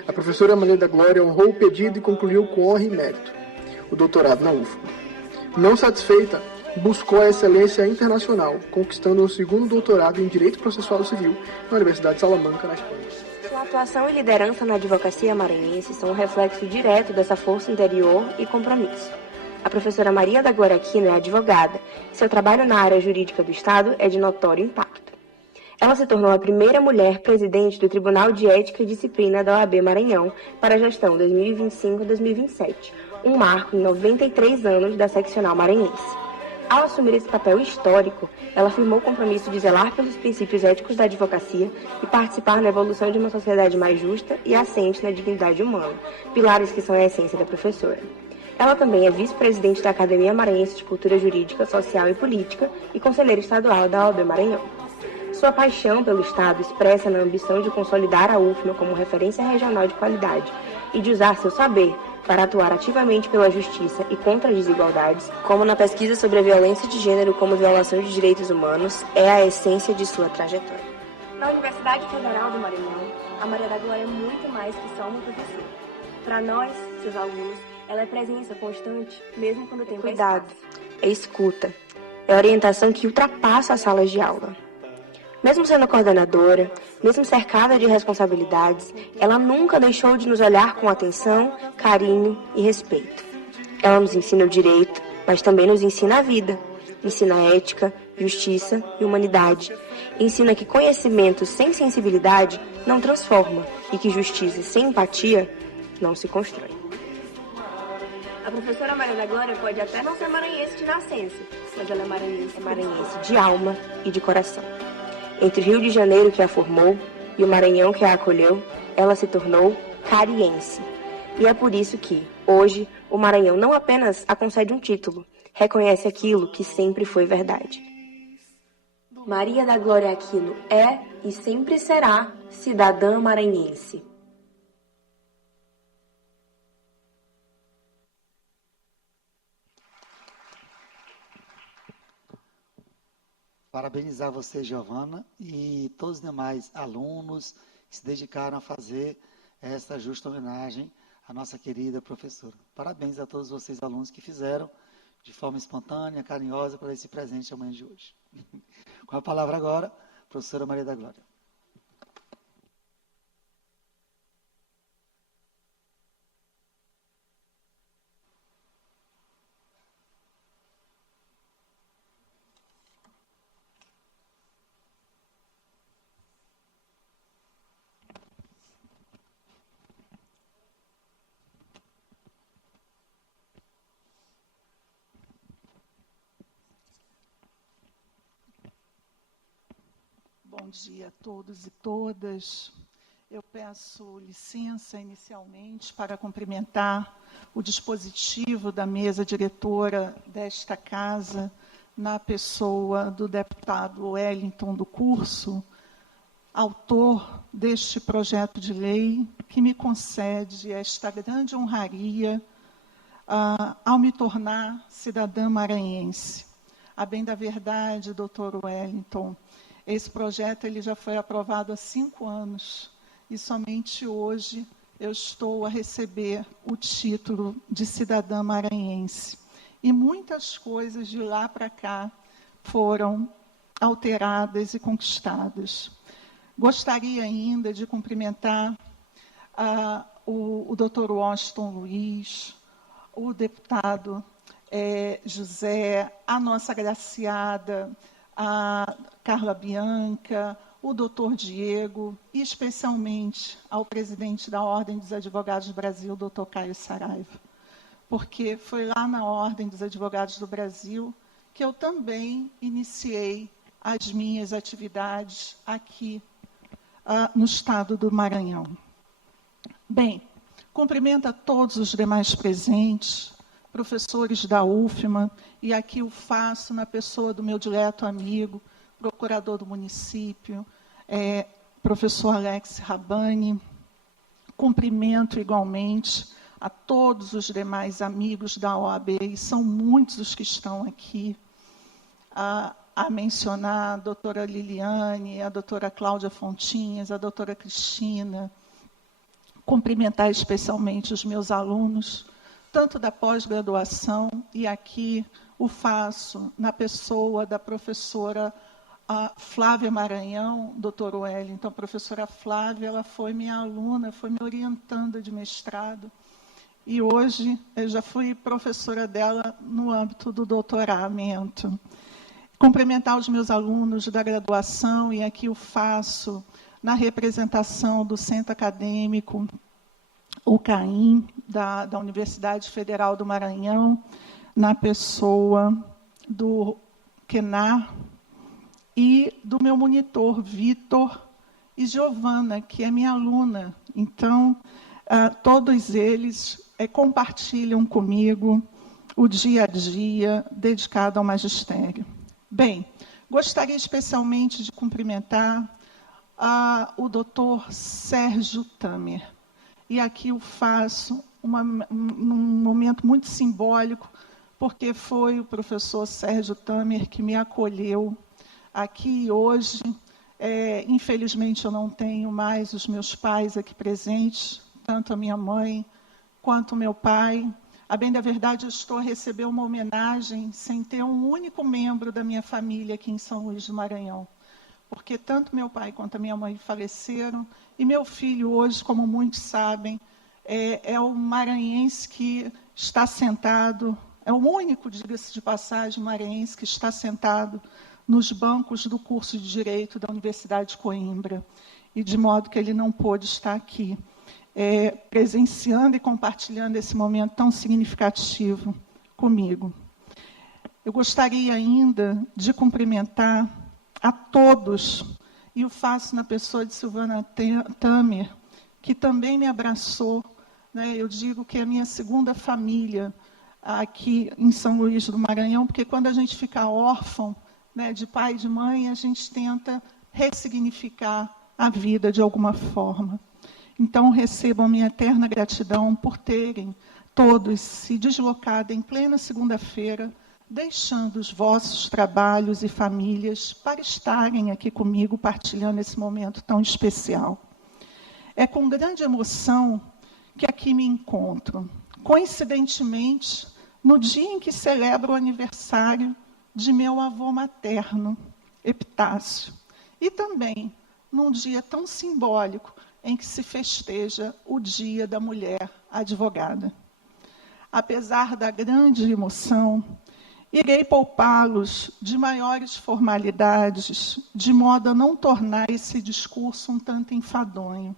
A professora Maria da Glória honrou o pedido e concluiu com honra e mérito o doutorado na UFMA. Não satisfeita, buscou a excelência internacional, conquistando um segundo doutorado em Direito Processual Civil na Universidade de Salamanca, na Espanha. Sua atuação e liderança na advocacia maranhense são um reflexo direto dessa força interior e compromisso. A professora Maria da Glória Aquino é advogada e seu trabalho na área jurídica do Estado é de notório impacto. Ela se tornou a primeira mulher presidente do Tribunal de Ética e Disciplina da OAB Maranhão para a gestão 2025-2027, um marco em 93 anos da seccional maranhense. Ao assumir esse papel histórico, ela afirmou o compromisso de zelar pelos princípios éticos da advocacia e participar na evolução de uma sociedade mais justa e assente na dignidade humana, pilares que são a essência da professora. Ela também é vice-presidente da Academia Maranhense de Cultura Jurídica, Social e Política e conselheira estadual da OAB Maranhão. Sua paixão pelo Estado expressa na ambição de consolidar a UFMA como referência regional de qualidade e de usar seu saber para atuar ativamente pela justiça e contra as desigualdades, como na pesquisa sobre a violência de gênero como violação de direitos humanos, é a essência de sua trajetória. Na Universidade Federal do Maranhão, a Maria da Glória é muito mais que só uma professora. Para nós, seus alunos, ela é presença constante, mesmo quando tem cuidado, é escuta, é orientação que ultrapassa as salas de aula. Mesmo sendo coordenadora, mesmo cercada de responsabilidades, ela nunca deixou de nos olhar com atenção, carinho e respeito. Ela nos ensina o direito, mas também nos ensina a vida. Ensina ética, justiça e humanidade. Ensina que conhecimento sem sensibilidade não transforma e que justiça sem empatia não se constrói. A professora Maria da Glória pode até não ser maranhense de nascença, mas ela é maranhense de alma e de coração. Entre o Rio de Janeiro, que a formou, e o Maranhão, que a acolheu, ela se tornou cariense. E é por isso que, hoje, o Maranhão não apenas a concede um título, reconhece aquilo que sempre foi verdade. Maria da Glória Aquino é e sempre será cidadã maranhense. Parabenizar você, Giovana, e todos os demais alunos que se dedicaram a fazer essa justa homenagem à nossa querida professora. Parabéns a todos vocês, alunos, que fizeram de forma espontânea, carinhosa, para esse presente amanhã de hoje. Com a palavra agora, professora Maria da Glória. Bom dia a todos e todas. Eu peço licença inicialmente para cumprimentar o dispositivo da mesa diretora desta casa, na pessoa do deputado Wellington do Curso, autor deste projeto de lei, que me concede esta grande honraria ao me tornar cidadã maranhense. A bem da verdade, doutor Wellington, esse projeto ele já foi aprovado há 5 anos e somente hoje eu estou a receber o título de cidadã maranhense. E muitas coisas de lá para cá foram alteradas e conquistadas. Gostaria ainda de cumprimentar o doutor Washington Luiz, o deputado José, a nossa agraciada, a Carla Bianca, o doutor Diego, e especialmente ao presidente da Ordem dos Advogados do Brasil, doutor Caio Saraiva, porque foi lá na Ordem dos Advogados do Brasil que eu também iniciei as minhas atividades aqui no estado do Maranhão. Bem, cumprimento a todos os demais presentes, professores da UFMA, e aqui o faço na pessoa do meu dileto amigo, procurador do município, professor Alex Rabani. Cumprimento igualmente a todos os demais amigos da OAB, e são muitos os que estão aqui, a mencionar a doutora Liliane, a doutora Cláudia Fontinhas, a doutora Cristina. Cumprimentar especialmente os meus alunos, tanto da pós-graduação, e aqui o faço na pessoa da professora Flávia Maranhão, doutor Wellington. A professora Flávia, ela foi minha aluna, foi me orientando de mestrado, e hoje eu já fui professora dela no âmbito do doutoramento. Cumprimentar os meus alunos da graduação, e aqui o faço na representação do Centro Acadêmico, o CAIM, da Universidade Federal do Maranhão, na pessoa do Kenar, e do meu monitor, Vitor, e Giovana, que é minha aluna. Então, todos eles compartilham comigo o dia a dia dedicado ao magistério. Bem, gostaria especialmente de cumprimentar o doutor Sérgio Tamer. E aqui eu faço um momento muito simbólico, porque foi o professor Sérgio Tamer que me acolheu aqui hoje. Infelizmente, eu não tenho mais os meus pais aqui presentes, tanto a minha mãe quanto o meu pai. A bem da verdade, eu estou a receber uma homenagem sem ter um único membro da minha família aqui em São Luís do Maranhão, porque tanto meu pai quanto a minha mãe faleceram, e meu filho hoje, como muitos sabem, é o maranhense que está sentado, é o único, diga-se de passagem, maranhense que está sentado nos bancos do curso de Direito da Universidade de Coimbra, e de modo que ele não pôde estar aqui, presenciando e compartilhando esse momento tão significativo comigo. Eu gostaria ainda de cumprimentar a todos e o faço na pessoa de Silvana Tamer, que também me abraçou, né? Eu digo que é a minha segunda família aqui em São Luís do Maranhão, porque quando a gente fica órfão, né, de pai e de mãe, a gente tenta ressignificar a vida de alguma forma. Então, recebam a minha eterna gratidão por terem todos se deslocado em plena segunda-feira, deixando os vossos trabalhos e famílias para estarem aqui comigo, partilhando esse momento tão especial. É com grande emoção que aqui me encontro, coincidentemente, no dia em que celebro o aniversário de meu avô materno, Epitácio, e também num dia tão simbólico em que se festeja o Dia da Mulher Advogada. Apesar da grande emoção, irei poupá-los de maiores formalidades, de modo a não tornar esse discurso um tanto enfadonho.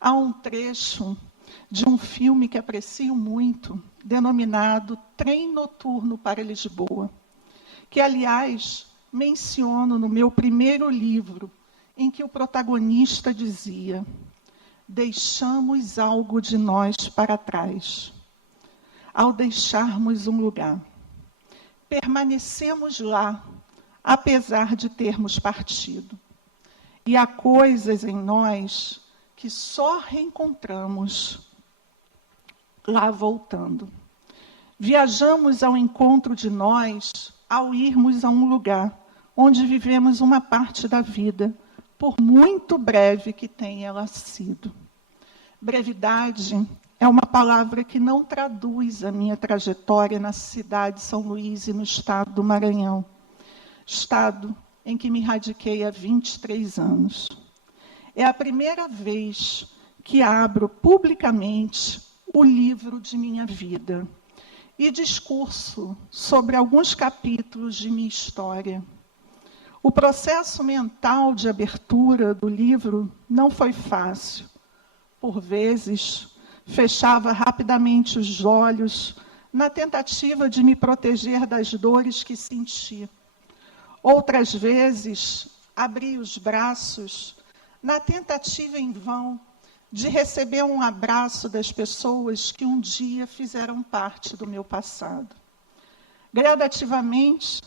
Há um trecho de um filme que aprecio muito, denominado Trem Noturno para Lisboa, que, aliás, menciono no meu primeiro livro, em que o protagonista dizia: deixamos algo de nós para trás. Ao deixarmos um lugar, permanecemos lá, apesar de termos partido. E há coisas em nós que só reencontramos lá voltando. Viajamos ao encontro de nós ao irmos a um lugar onde vivemos uma parte da vida, por muito breve que tenha ela sido. Brevidade é uma palavra que não traduz a minha trajetória na cidade de São Luís e no estado do Maranhão, estado em que me radiquei há 23 anos. É a primeira vez que abro publicamente o livro de minha vida e discurso sobre alguns capítulos de minha história. O processo mental de abertura do livro não foi fácil. Por vezes, fechava rapidamente os olhos na tentativa de me proteger das dores que senti. Outras vezes, abri os braços na tentativa em vão de receber um abraço das pessoas que um dia fizeram parte do meu passado. Gradativamente,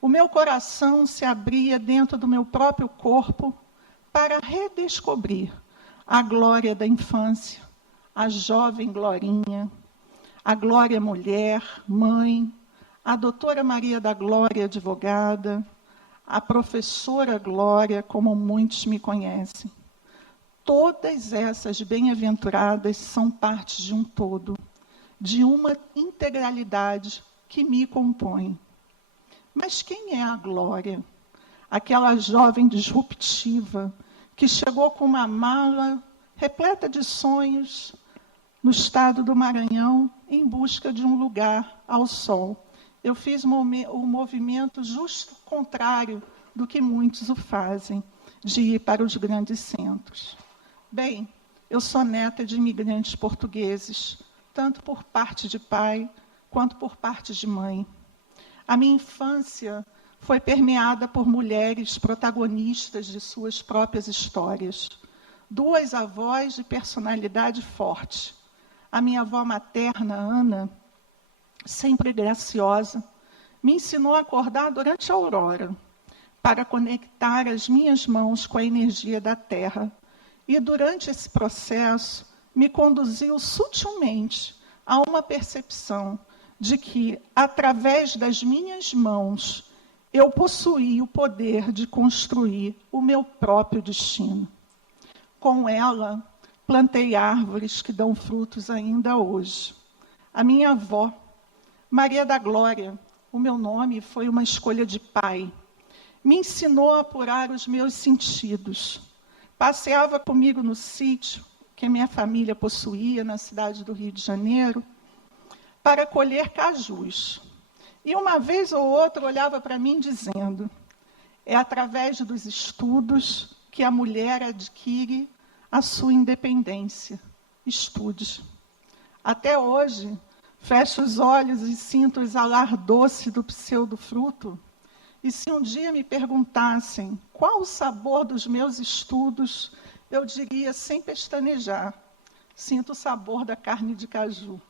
o meu coração se abria dentro do meu próprio corpo para redescobrir a glória da infância, a jovem Glorinha, a Glória mulher, mãe, a doutora Maria da Glória, advogada, a professora Glória, como muitos me conhecem. Todas essas bem-aventuradas são parte de um todo, de uma integralidade que me compõe. Mas quem é a Glória? Aquela jovem disruptiva que chegou com uma mala repleta de sonhos no estado do Maranhão em busca de um lugar ao sol. Eu fiz o movimento justo contrário do que muitos o fazem, de ir para os grandes centros. Bem, eu sou neta de imigrantes portugueses, tanto por parte de pai quanto por parte de mãe. A minha infância foi permeada por mulheres protagonistas de suas próprias histórias. Duas avós de personalidade forte. A minha avó materna, Ana, sempre graciosa, me ensinou a acordar durante a aurora, para conectar as minhas mãos com a energia da terra. E durante esse processo, me conduziu sutilmente a uma percepção de que, através das minhas mãos, eu possuía o poder de construir o meu próprio destino. Com ela, plantei árvores que dão frutos ainda hoje. A minha avó, Maria da Glória, o meu nome foi uma escolha de pai, me ensinou a apurar os meus sentidos. Passeava comigo no sítio que minha família possuía na cidade do Rio de Janeiro, para colher cajus. E uma vez ou outra olhava para mim dizendo: é através dos estudos que a mulher adquire a sua independência. Estude. Até hoje, fecho os olhos e sinto o exalar doce do pseudofruto E se um dia me perguntassem qual o sabor dos meus estudos, eu diria sem pestanejar: sinto o sabor da carne de caju.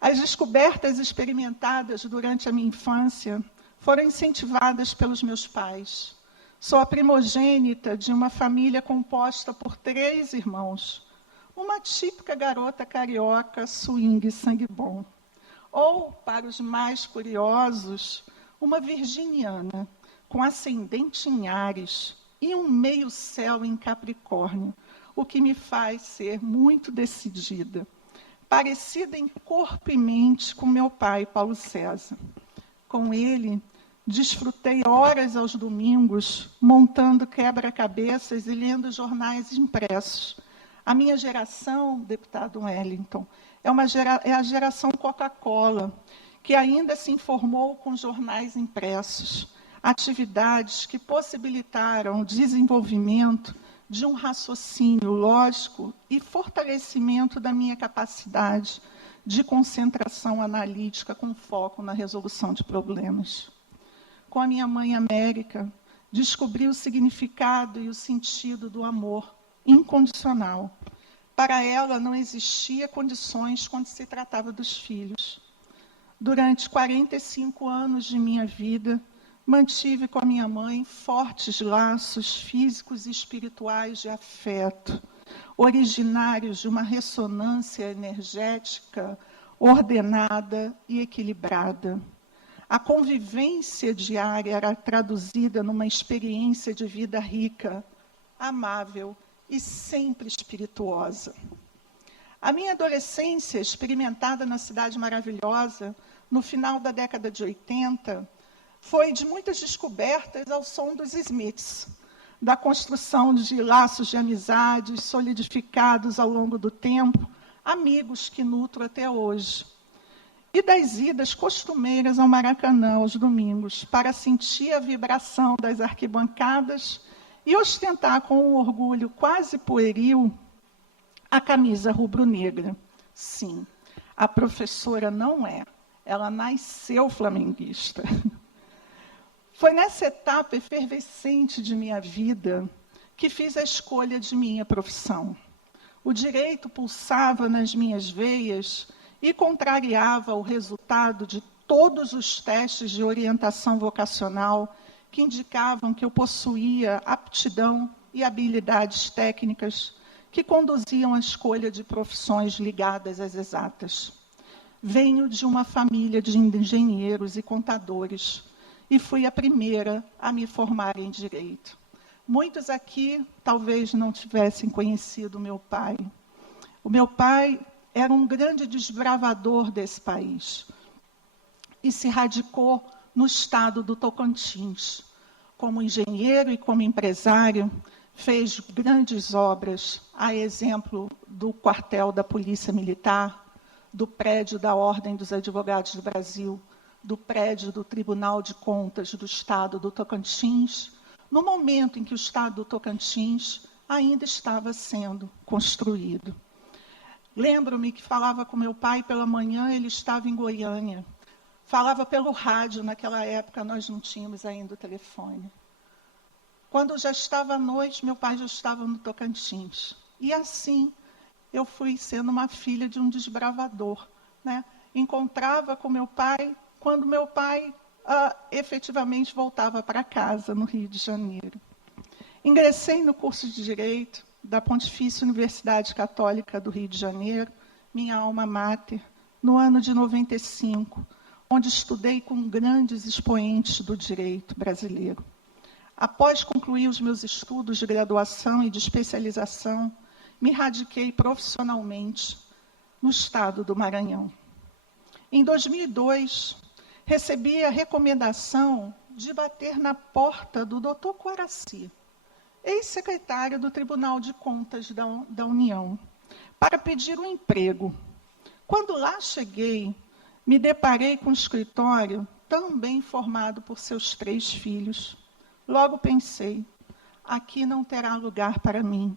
As descobertas experimentadas durante a minha infância foram incentivadas pelos meus pais. Sou a primogênita de uma família composta por 3 irmãos. Uma típica garota carioca, swing, sangue bom. Ou, para os mais curiosos, uma virginiana, com ascendente em Áries e um meio céu em Capricórnio, o que me faz ser muito decidida. Parecida em corpo e mente com meu pai, Paulo César. Com ele, desfrutei horas aos domingos, montando quebra-cabeças e lendo jornais impressos. A minha geração, deputado Wellington, é a geração Coca-Cola, que ainda se informou com jornais impressos, atividades que possibilitaram o desenvolvimento de um raciocínio lógico e fortalecimento da minha capacidade de concentração analítica com foco na resolução de problemas. Com a minha mãe América, descobri o significado e o sentido do amor incondicional. Para ela, não existia condições quando se tratava dos filhos. Durante 45 anos de minha vida, mantive com a minha mãe fortes laços físicos e espirituais de afeto, originários de uma ressonância energética ordenada e equilibrada. A convivência diária era traduzida numa experiência de vida rica, amável e sempre espirituosa. A minha adolescência, experimentada na Cidade Maravilhosa, no final da década de 80, foi de muitas descobertas ao som dos Smiths, da construção de laços de amizades solidificados ao longo do tempo, amigos que nutro até hoje. E das idas costumeiras ao Maracanã aos domingos, para sentir a vibração das arquibancadas e ostentar com um orgulho quase pueril a camisa rubro-negra. Sim, a professora não é, ela nasceu flamenguista. Foi nessa etapa efervescente de minha vida que fiz a escolha de minha profissão. O direito pulsava nas minhas veias e contrariava o resultado de todos os testes de orientação vocacional que indicavam que eu possuía aptidão e habilidades técnicas que conduziam à escolha de profissões ligadas às exatas. Venho de uma família de engenheiros e contadores e fui a primeira a me formar em direito. Muitos aqui talvez não tivessem conhecido o meu pai. O meu pai era um grande desbravador desse país e se radicou no estado do Tocantins. Como engenheiro e como empresário, fez grandes obras, a exemplo do quartel da Polícia Militar, do prédio da Ordem dos Advogados do Brasil, do prédio do Tribunal de Contas do Estado do Tocantins, no momento em que o Estado do Tocantins ainda estava sendo construído. Lembro-me que falava com meu pai pela manhã, ele estava em Goiânia. Falava pelo rádio, naquela época nós não tínhamos ainda o telefone. Quando já estava à noite, meu pai já estava no Tocantins. E assim, eu fui sendo uma filha de um desbravador, né? Encontrava com meu pai quando meu pai efetivamente voltava para casa, no Rio de Janeiro. Ingressei no curso de Direito da Pontifícia Universidade Católica do Rio de Janeiro, minha alma mater, no ano de 95, onde estudei com grandes expoentes do direito brasileiro. Após concluir os meus estudos de graduação e de especialização, me radiquei profissionalmente no estado do Maranhão. Em 2002, recebi a recomendação de bater na porta do Dr. Coaraci, ex-secretário do Tribunal de Contas da União, para pedir um emprego. Quando lá cheguei, me deparei com um escritório também formado por seus 3 filhos. Logo pensei, aqui não terá lugar para mim.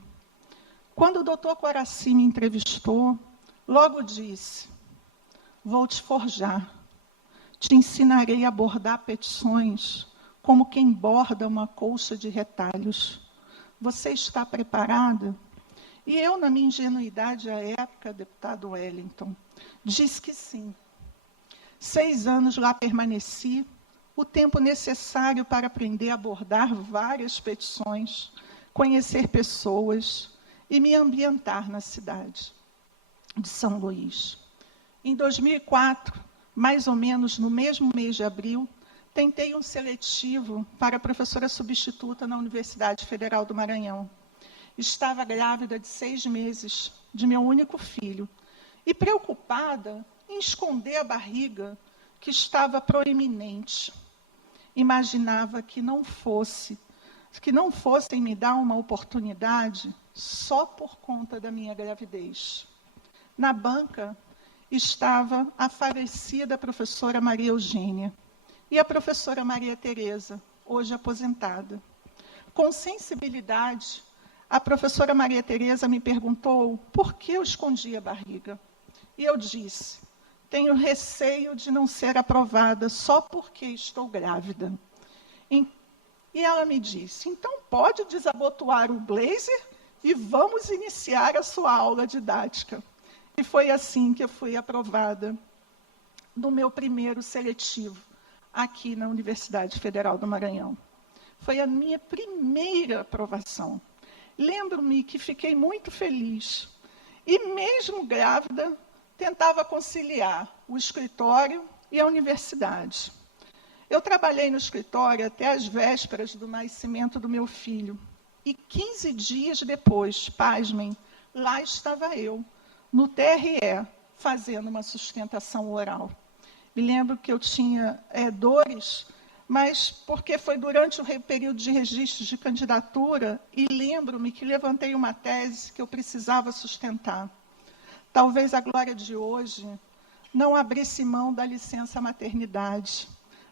Quando o doutor Coaraci me entrevistou, logo disse, vou te forjar. te ensinarei a bordar petições como quem borda uma colcha de retalhos. Você está preparada? E eu, na minha ingenuidade à época, deputado Wellington, disse que sim. 6 anos lá permaneci, o tempo necessário para aprender a bordar várias petições, conhecer pessoas e me ambientar na cidade de São Luís. Em 2004, mais ou menos no mesmo mês de abril, tentei um seletivo para professora substituta na Universidade Federal do Maranhão. Estava grávida de 6 meses, de meu único filho, e preocupada em esconder a barriga que estava proeminente. Imaginava que não fossem me dar uma oportunidade só por conta da minha gravidez. Na banca estava a falecida professora Maria Eugênia e a professora Maria Tereza, hoje aposentada. Com sensibilidade, a professora Maria Tereza me perguntou por que eu escondia a barriga. E eu disse: tenho receio de não ser aprovada só porque estou grávida. E ela me disse: então pode desabotoar o blazer e vamos iniciar a sua aula didática. E foi assim que eu fui aprovada no meu primeiro seletivo aqui na Universidade Federal do Maranhão. Foi a minha primeira aprovação. Lembro-me que fiquei muito feliz. E mesmo grávida, tentava conciliar o escritório e a universidade. Eu trabalhei no escritório até as vésperas do nascimento do meu filho. E 15 dias depois, pasmem, lá estava eu, no TRE, fazendo uma sustentação oral. Me lembro que eu tinha dores, mas porque foi durante o período de registro de candidatura, e lembro-me que levantei uma tese que eu precisava sustentar. Talvez a Glória de hoje não abrisse mão da licença maternidade,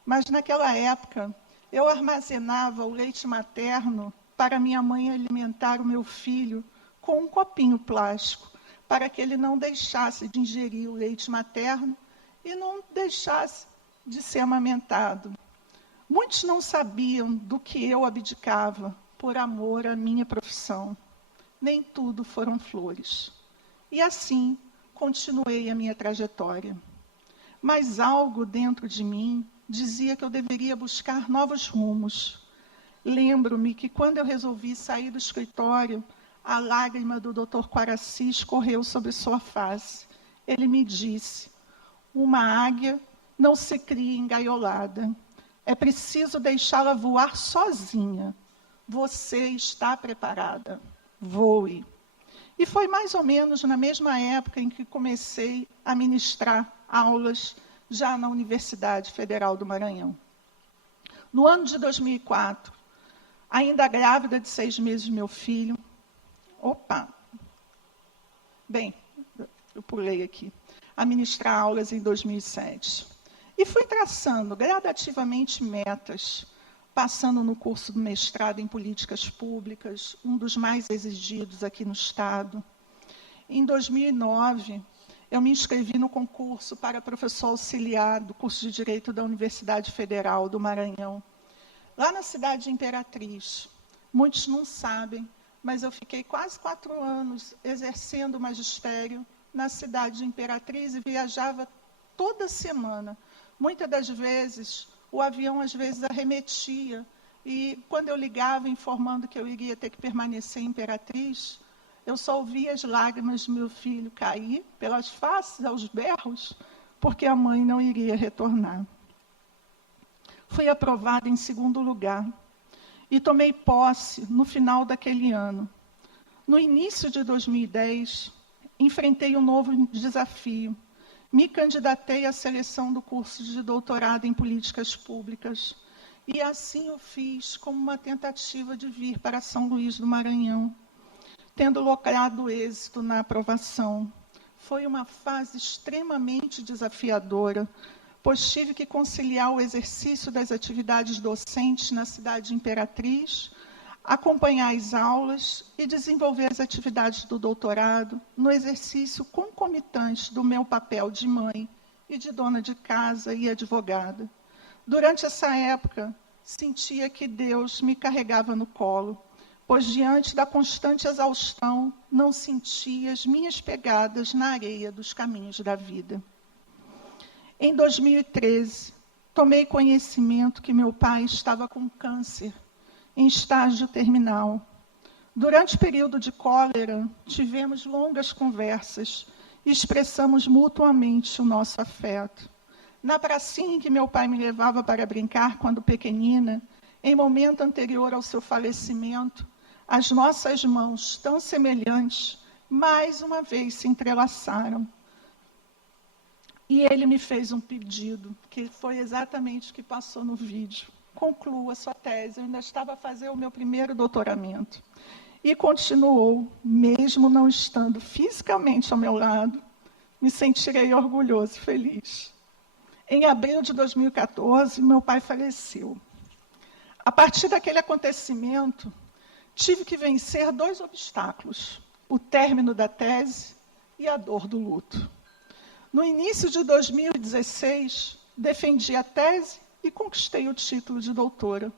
mas naquela época eu armazenava o leite materno para minha mãe alimentar o meu filho com um copinho plástico, para que ele não deixasse de ingerir o leite materno e não deixasse de ser amamentado. Muitos não sabiam do que eu abdicava por amor à minha profissão. Nem tudo foram flores. E assim, continuei a minha trajetória. Mas algo dentro de mim dizia que eu deveria buscar novos rumos. Lembro-me que quando eu resolvi sair do escritório, a lágrima do Dr. Quaraci escorreu sobre sua face. Ele me disse: uma águia não se cria engaiolada. É preciso deixá-la voar sozinha. Você está preparada. Voe. E foi mais ou menos na mesma época em que comecei a ministrar aulas já na Universidade Federal do Maranhão. No ano de 2004, ainda grávida de 6 meses de meu filho, eu pulei aqui, a ministrar aulas em 2007. E fui traçando gradativamente metas, passando no curso do mestrado em políticas públicas, um dos mais exigidos aqui no Estado. Em 2009, eu me inscrevi no concurso para professor auxiliar do curso de Direito da Universidade Federal do Maranhão, lá na cidade de Imperatriz. Muitos não sabem, mas eu fiquei quase 4 anos exercendo o magistério na cidade de Imperatriz e viajava toda semana. Muitas das vezes, o avião às vezes arremetia, e quando eu ligava informando que eu iria ter que permanecer em Imperatriz, eu só ouvia as lágrimas do meu filho cair pelas faces aos berros, porque a mãe não iria retornar. Fui aprovada em 2º lugar e tomei posse no final daquele ano. No início de 2010, enfrentei um novo desafio. Me candidatei à seleção do curso de doutorado em políticas públicas e assim o fiz como uma tentativa de vir para São Luís do Maranhão, tendo logrado êxito na aprovação. Foi uma fase extremamente desafiadora, pois tive que conciliar o exercício das atividades docentes na cidade de Imperatriz, acompanhar as aulas e desenvolver as atividades do doutorado no exercício concomitante do meu papel de mãe e de dona de casa e advogada. Durante essa época, sentia que Deus me carregava no colo, pois diante da constante exaustão, não sentia as minhas pegadas na areia dos caminhos da vida. Em 2013, tomei conhecimento que meu pai estava com câncer, em estágio terminal. Durante o período de cólera, tivemos longas conversas e expressamos mutuamente o nosso afeto. Na pracinha em que meu pai me levava para brincar quando pequenina, em momento anterior ao seu falecimento, as nossas mãos, tão semelhantes, mais uma vez se entrelaçaram. E ele me fez um pedido, que foi exatamente o que passou no vídeo. Conclua sua tese. Eu ainda estava a fazer o meu primeiro doutoramento. E continuou, mesmo não estando fisicamente ao meu lado, me sentirei orgulhoso e feliz. Em abril de 2014, meu pai faleceu. A partir daquele acontecimento, tive que vencer 2 obstáculos: o término da tese e a dor do luto. No início de 2016, defendi a tese e conquistei o título de doutora.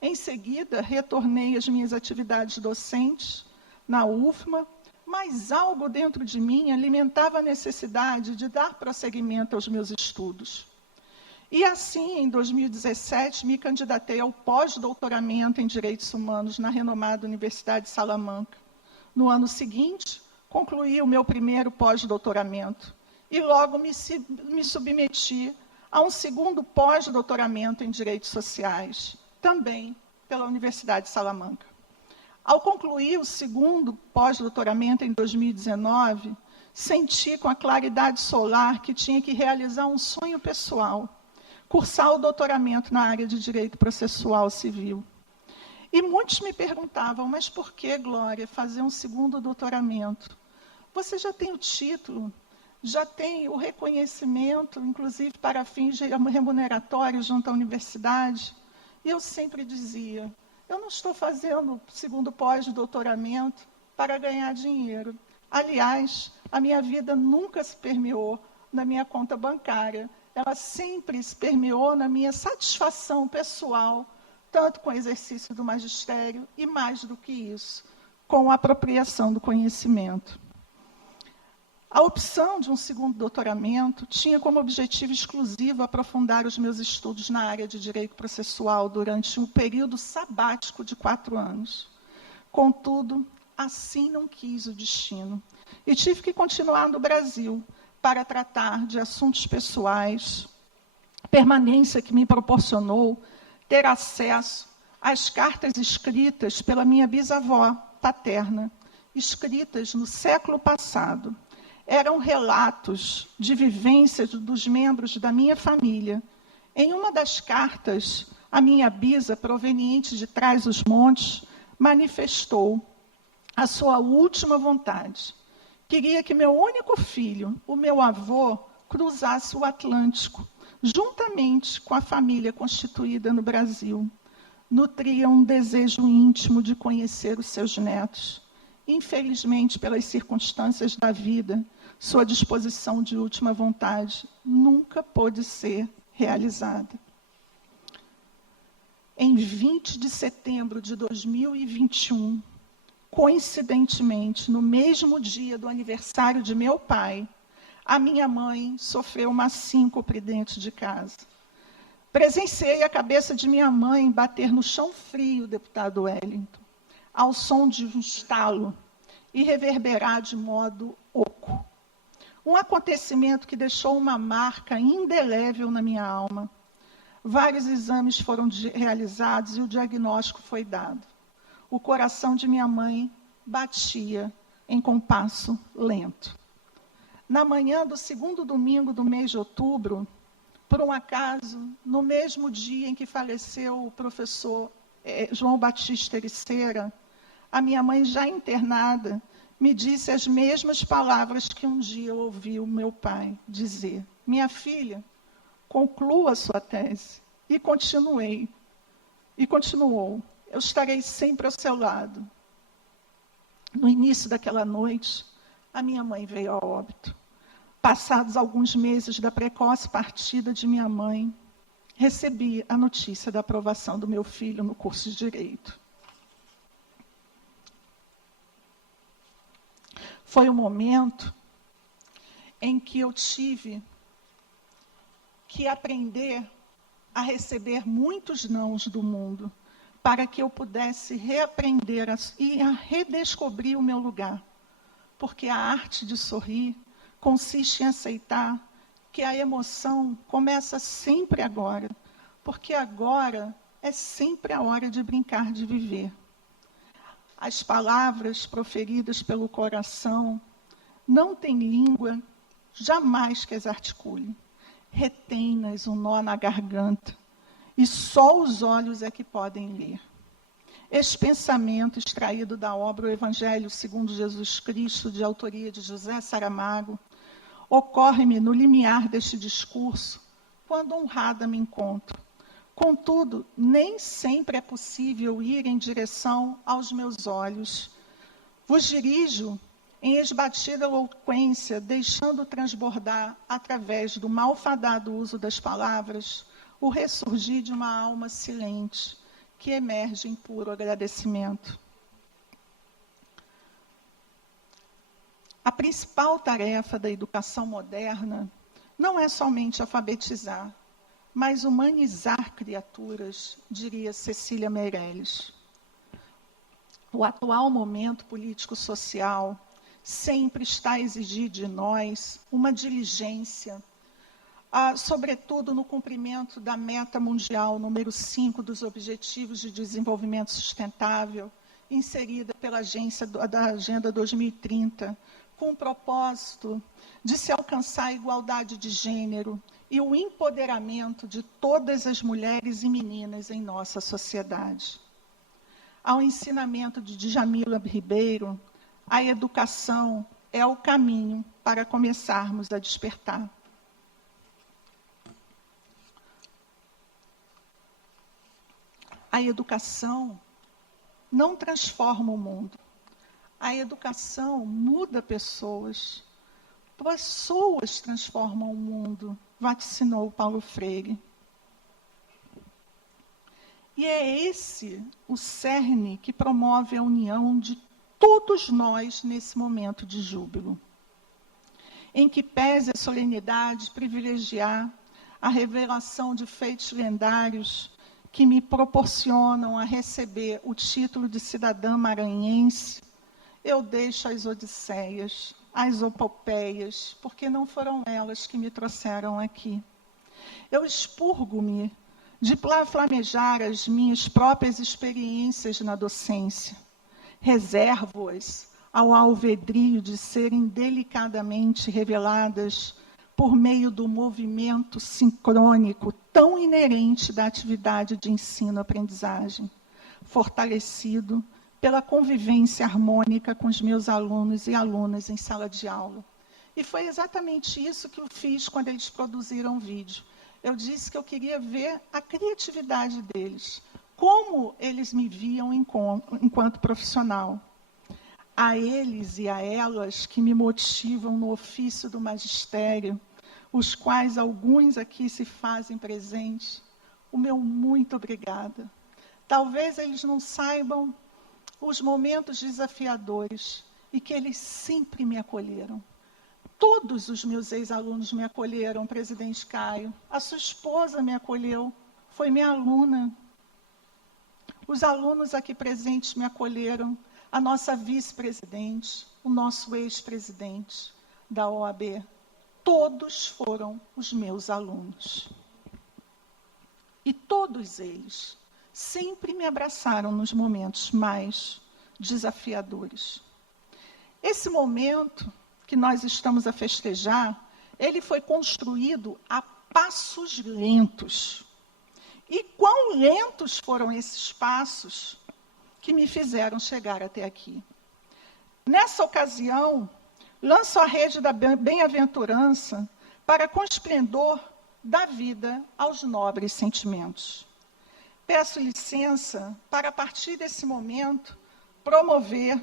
Em seguida, retornei às minhas atividades docentes na UFMA, mas algo dentro de mim alimentava a necessidade de dar prosseguimento aos meus estudos. E assim, em 2017, me candidatei ao pós-doutoramento em Direitos Humanos na renomada Universidade de Salamanca. No ano seguinte, concluí o meu primeiro pós-doutoramento e logo me submeti a um segundo pós-doutoramento em Direitos Sociais, também pela Universidade de Salamanca. Ao concluir o segundo pós-doutoramento em 2019, senti com a claridade solar que tinha que realizar um sonho pessoal, cursar o doutoramento na área de Direito Processual Civil. E muitos me perguntavam, mas por que, Glória, fazer um segundo doutoramento? Você já tem o título, já tem o reconhecimento, inclusive para fins remuneratórios junto à universidade. E eu sempre dizia, eu não estou fazendo segundo pós-doutoramento para ganhar dinheiro. Aliás, a minha vida nunca se permeou na minha conta bancária. Ela sempre se permeou na minha satisfação pessoal, tanto com o exercício do magistério e, mais do que isso, com a apropriação do conhecimento. A opção de um segundo doutoramento tinha como objetivo exclusivo aprofundar os meus estudos na área de direito processual durante um período sabático de 4 anos. Contudo, assim não quis o destino. E tive que continuar no Brasil para tratar de assuntos pessoais, permanência que me proporcionou ter acesso às cartas escritas pela minha bisavó paterna, escritas no século passado. Eram relatos de vivências dos membros da minha família. Em uma das cartas, a minha bisa, proveniente de Trás-os-Montes, manifestou a sua última vontade. Queria que meu único filho, o meu avô, cruzasse o Atlântico, juntamente com a família constituída no Brasil. Nutria um desejo íntimo de conhecer os seus netos. Infelizmente, pelas circunstâncias da vida, sua disposição de última vontade nunca pôde ser realizada. Em 20 de setembro de 2021, coincidentemente, no mesmo dia do aniversário de meu pai, a minha mãe sofreu uma síncope dentro de casa. Presenciei a cabeça de minha mãe bater no chão frio, deputado Wellington, ao som de um estalo e reverberar de modo oco. Um acontecimento que deixou uma marca indelével na minha alma. Vários exames foram realizados e o diagnóstico foi dado. O coração de minha mãe batia em compasso lento. Na manhã do segundo domingo do mês de outubro, por um acaso, no mesmo dia em que faleceu o professor João Batista Ericeira, a minha mãe, já internada, me disse as mesmas palavras que um dia eu ouvi o meu pai dizer. Minha filha, conclua sua tese. E continuei. E continuou. Eu estarei sempre ao seu lado. No início daquela noite, a minha mãe veio a óbito. Passados alguns meses da precoce partida de minha mãe, recebi a notícia da aprovação do meu filho no curso de Direito. Foi um momento em que eu tive que aprender a receber muitos nãos do mundo, para que eu pudesse reaprender e a redescobrir o meu lugar. Porque a arte de sorrir consiste em aceitar que a emoção começa sempre agora, porque agora é sempre a hora de brincar de viver. As palavras proferidas pelo coração não têm língua, jamais que as articule. Retém-nas um nó na garganta, e só os olhos é que podem ler. Este pensamento, extraído da obra O Evangelho segundo Jesus Cristo, de autoria de José Saramago, ocorre-me no limiar deste discurso, quando honrada me encontro. Contudo, nem sempre é possível ir em direção aos meus olhos. Vos dirijo em esbatida eloquência, deixando transbordar, através do malfadado uso das palavras, o ressurgir de uma alma silente, que emerge em puro agradecimento. A principal tarefa da educação moderna não é somente alfabetizar, mas humanizar criaturas, diria Cecília Meirelles. O atual momento político-social sempre está a exigir de nós uma diligência, sobretudo no cumprimento da meta mundial número 5 dos Objetivos de Desenvolvimento Sustentável, inserida pela Agenda 2030, com o propósito de se alcançar a igualdade de gênero e o empoderamento de todas as mulheres e meninas em nossa sociedade. Ao ensinamento de Djamila Ribeiro, a educação é o caminho para começarmos a despertar. A educação não transforma o mundo. A educação muda pessoas. Pessoas transformam o mundo, vaticinou Paulo Freire. E é esse o cerne que promove a união de todos nós nesse momento de júbilo, em que pese a solenidade privilegiar a revelação de feitos lendários que me proporcionam a receber o título de cidadã maranhense, eu deixo as odisseias, as epopeias, porque não foram elas que me trouxeram aqui. Eu expurgo-me de flamejar as minhas próprias experiências na docência. Reservo-as ao alvedrio de serem delicadamente reveladas por meio do movimento sincrônico tão inerente da atividade de ensino-aprendizagem, fortalecido pela convivência harmônica com os meus alunos e alunas em sala de aula. E foi exatamente isso que eu fiz quando eles produziram o vídeo. Eu disse que eu queria ver a criatividade deles, como eles me viam enquanto profissional. A eles e a elas que me motivam no ofício do magistério, os quais alguns aqui se fazem presentes, o meu muito obrigada. Talvez eles não saibam os momentos desafiadores e que eles sempre me acolheram. Todos os meus ex-alunos me acolheram, presidente Caio. A sua esposa me acolheu, foi minha aluna. Os alunos aqui presentes me acolheram, a nossa vice-presidente, o nosso ex-presidente da OAB. Todos foram os meus alunos. E todos eles sempre me abraçaram nos momentos mais desafiadores. Esse momento que nós estamos a festejar, ele foi construído a passos lentos. E quão lentos foram esses passos que me fizeram chegar até aqui. Nessa ocasião, lanço a rede da bem-aventurança para com esplendor da vida aos nobres sentimentos. Peço licença para, a partir desse momento, promover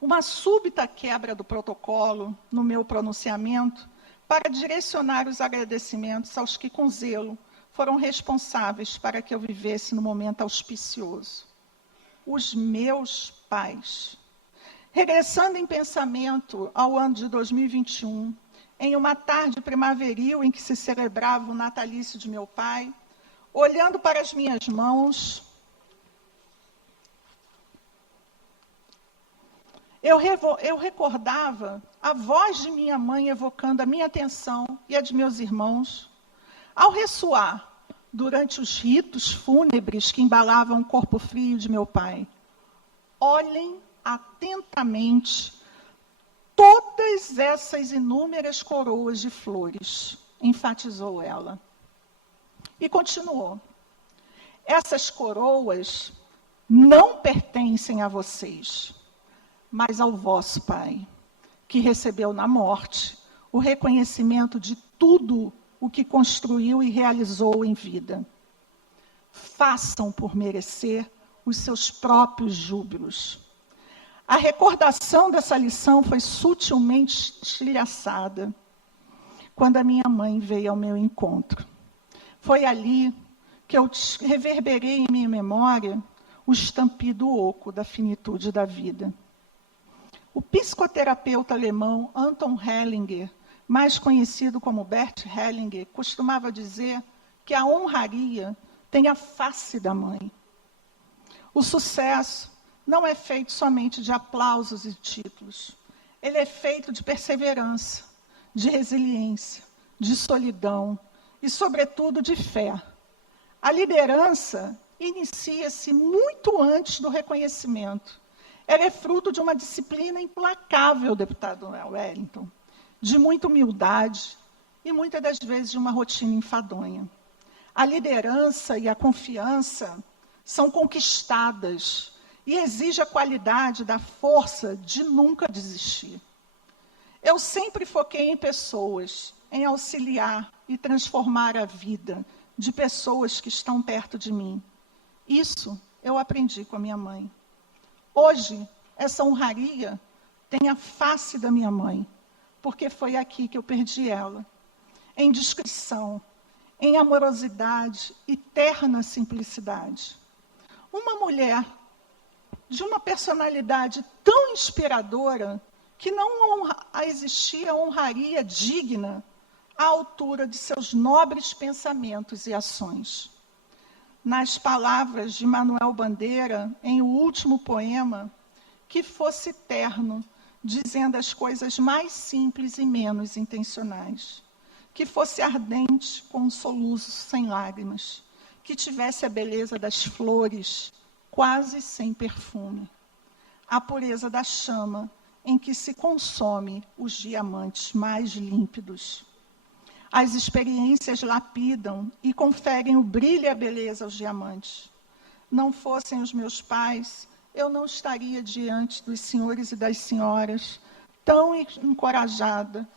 uma súbita quebra do protocolo no meu pronunciamento para direcionar os agradecimentos aos que, com zelo, foram responsáveis para que eu vivesse no momento auspicioso. Os meus pais. Regressando em pensamento ao ano de 2021, em uma tarde primaveril em que se celebrava o natalício de meu pai, olhando para as minhas mãos, eu recordava a voz de minha mãe evocando a minha atenção e a de meus irmãos, ao ressoar durante os ritos fúnebres que embalavam o corpo frio de meu pai. Olhem atentamente todas essas inúmeras coroas de flores, enfatizou ela. E continuou. Essas coroas não pertencem a vocês, mas ao vosso pai, que recebeu na morte o reconhecimento de tudo o que construiu e realizou em vida. Façam por merecer os seus próprios júbilos. A recordação dessa lição foi sutilmente estilhaçada quando a minha mãe veio ao meu encontro. Foi ali que eu reverberei em minha memória o estampido oco da finitude da vida. O psicoterapeuta alemão Anton Hellinger, mais conhecido como Bert Hellinger, costumava dizer que a honraria tem a face da mãe. O sucesso não é feito somente de aplausos e títulos. Ele é feito de perseverança, de resiliência, de solidão e, sobretudo, de fé. A liderança inicia-se muito antes do reconhecimento. Ela é fruto de uma disciplina implacável, deputado Wellington, de muita humildade e, muitas das vezes, de uma rotina enfadonha. A liderança e a confiança são conquistadas e exige a qualidade da força de nunca desistir. Eu sempre foquei em pessoas, em auxiliar e transformar a vida de pessoas que estão perto de mim. Isso eu aprendi com a minha mãe. Hoje, essa honraria tem a face da minha mãe, porque foi aqui que eu perdi ela. Em discrição, em amorosidade e terna simplicidade. Uma mulher de uma personalidade tão inspiradora que não existia honraria digna à altura de seus nobres pensamentos e ações. Nas palavras de Manuel Bandeira, em O Último Poema, que fosse terno, dizendo as coisas mais simples e menos intencionais, que fosse ardente com um soluço sem lágrimas, que tivesse a beleza das flores, quase sem perfume, a pureza da chama em que se consome os diamantes mais límpidos. As experiências lapidam e conferem o brilho e a beleza aos diamantes. Não fossem os meus pais, eu não estaria diante dos senhores e das senhoras, tão encorajada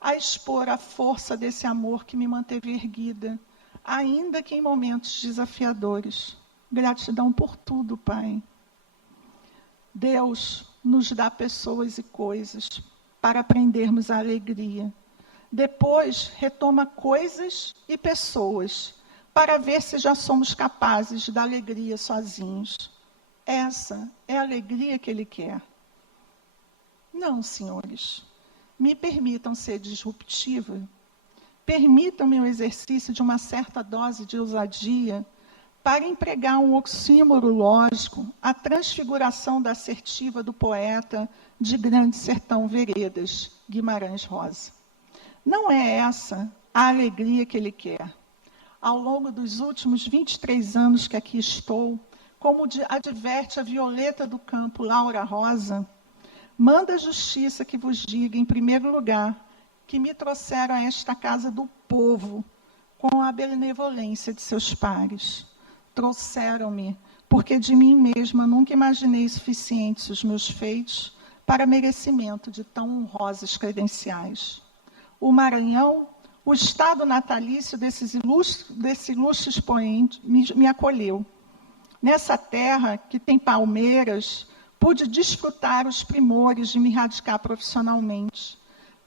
a expor a força desse amor que me manteve erguida, ainda que em momentos desafiadores. Gratidão por tudo, Pai. Deus nos dá pessoas e coisas para aprendermos a alegria. Depois, retoma coisas e pessoas para ver se já somos capazes da alegria sozinhos. Essa é a alegria que Ele quer. Não, senhores, me permitam ser disruptiva. Permitam-me o exercício de uma certa dose de ousadia para empregar um oxímoro lógico, a transfiguração da assertiva do poeta de Grande Sertão Veredas, Guimarães Rosa. Não é essa a alegria que Ele quer. Ao longo dos últimos 23 anos que aqui estou, como adverte a Violeta do Campo, Laura Rosa, manda a justiça que vos diga, em primeiro lugar, que me trouxeram a esta casa do povo, com a benevolência de seus pares. Trouxeram-me, porque de mim mesma nunca imaginei suficientes os meus feitos para merecimento de tão honrosas credenciais. O Maranhão, o estado natalício desse ilustre expoente, me acolheu. Nessa terra que tem palmeiras, pude desfrutar os primores de me radicar profissionalmente,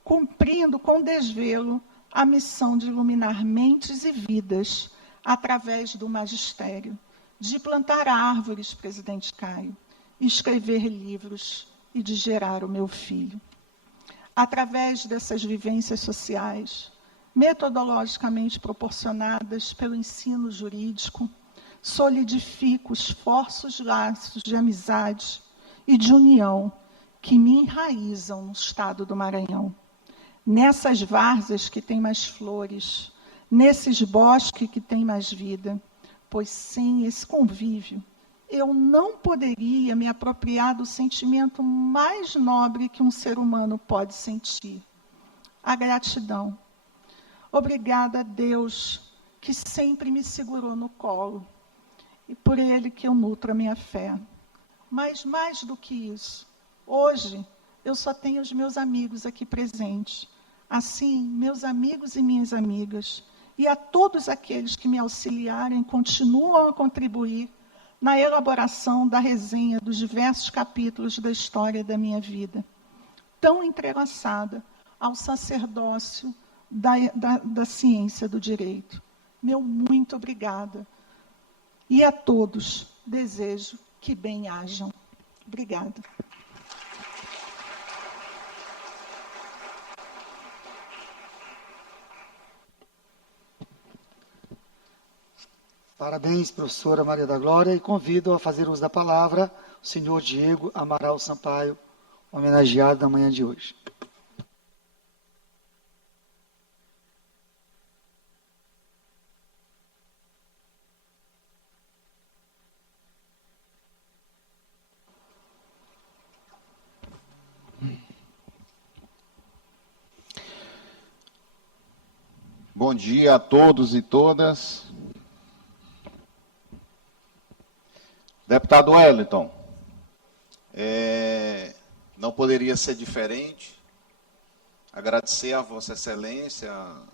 cumprindo com desvelo a missão de iluminar mentes e vidas através do magistério, de plantar árvores, presidente Caio, escrever livros e de gerar o meu filho. Através dessas vivências sociais, metodologicamente proporcionadas pelo ensino jurídico, solidifico os fortes laços de amizade e de união que me enraizam no estado do Maranhão. Nessas várzeas que têm mais flores, nesses bosques que têm mais vida, pois sem esse convívio, eu não poderia me apropriar do sentimento mais nobre que um ser humano pode sentir, a gratidão. Obrigada a Deus, que sempre me segurou no colo, e por Ele que eu nutro a minha fé. Mas mais do que isso, hoje eu só tenho os meus amigos aqui presentes. Assim, meus amigos e minhas amigas, e a todos aqueles que me auxiliarem, continuam a contribuir na elaboração da resenha dos diversos capítulos da história da minha vida, tão entrelaçada ao sacerdócio da ciência do direito. Meu muito obrigada. E a todos desejo que bem hajam. Obrigada. Parabéns, professora Maria da Glória, e convido a fazer uso da palavra o senhor Diego Amaral Sampaio, homenageado na manhã de hoje. Bom dia a todos e todas. Deputado Wellington, não poderia ser diferente. Agradecer a Vossa Excelência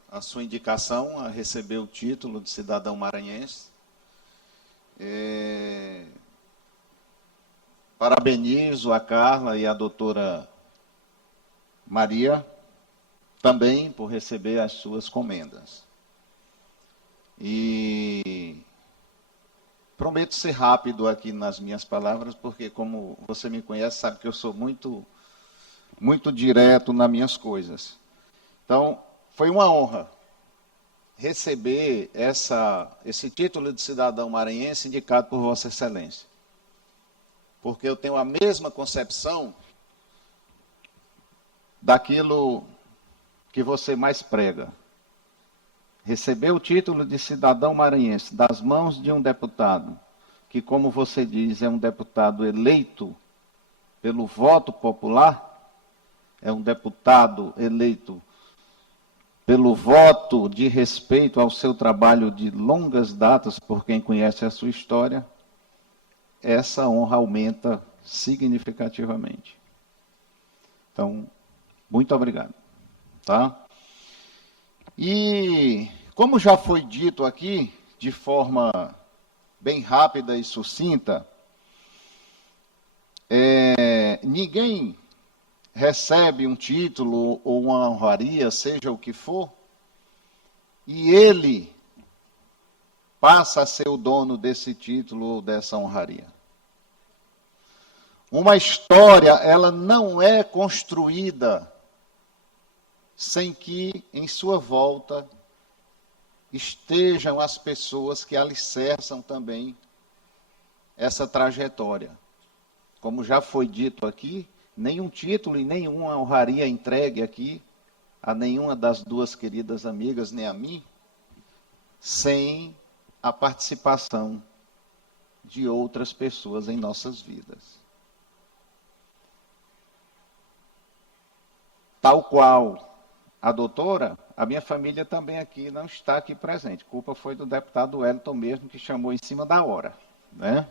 a sua indicação a receber o título de cidadão maranhense. Parabenizo a Carla e a doutora Maria também por receber as suas comendas. E prometo ser rápido aqui nas minhas palavras, porque, como você me conhece, sabe que eu sou muito direto nas minhas coisas. Então, foi uma honra receber esse título de cidadão maranhense indicado por Vossa Excelência. Porque eu tenho a mesma concepção daquilo que você mais prega. Receber o título de cidadão maranhense das mãos de um deputado, que, como você diz, é um deputado eleito pelo voto popular, é um deputado eleito pelo voto de respeito ao seu trabalho de longas datas, por quem conhece a sua história, essa honra aumenta significativamente. Então, muito obrigado. Tá? E, como já foi dito aqui, de forma bem rápida e sucinta, ninguém recebe um título ou uma honraria, seja o que for, e ele passa a ser o dono desse título ou dessa honraria. Uma história, ela não é construída sem que, em sua volta, estejam as pessoas que alicerçam também essa trajetória. Como já foi dito aqui, nenhum título e nenhuma honraria entregue aqui a nenhuma das duas queridas amigas, nem a mim, sem a participação de outras pessoas em nossas vidas. Tal qual a doutora, a minha família também aqui não está aqui presente. A culpa foi do deputado Wellington mesmo, que chamou em cima da hora. Né?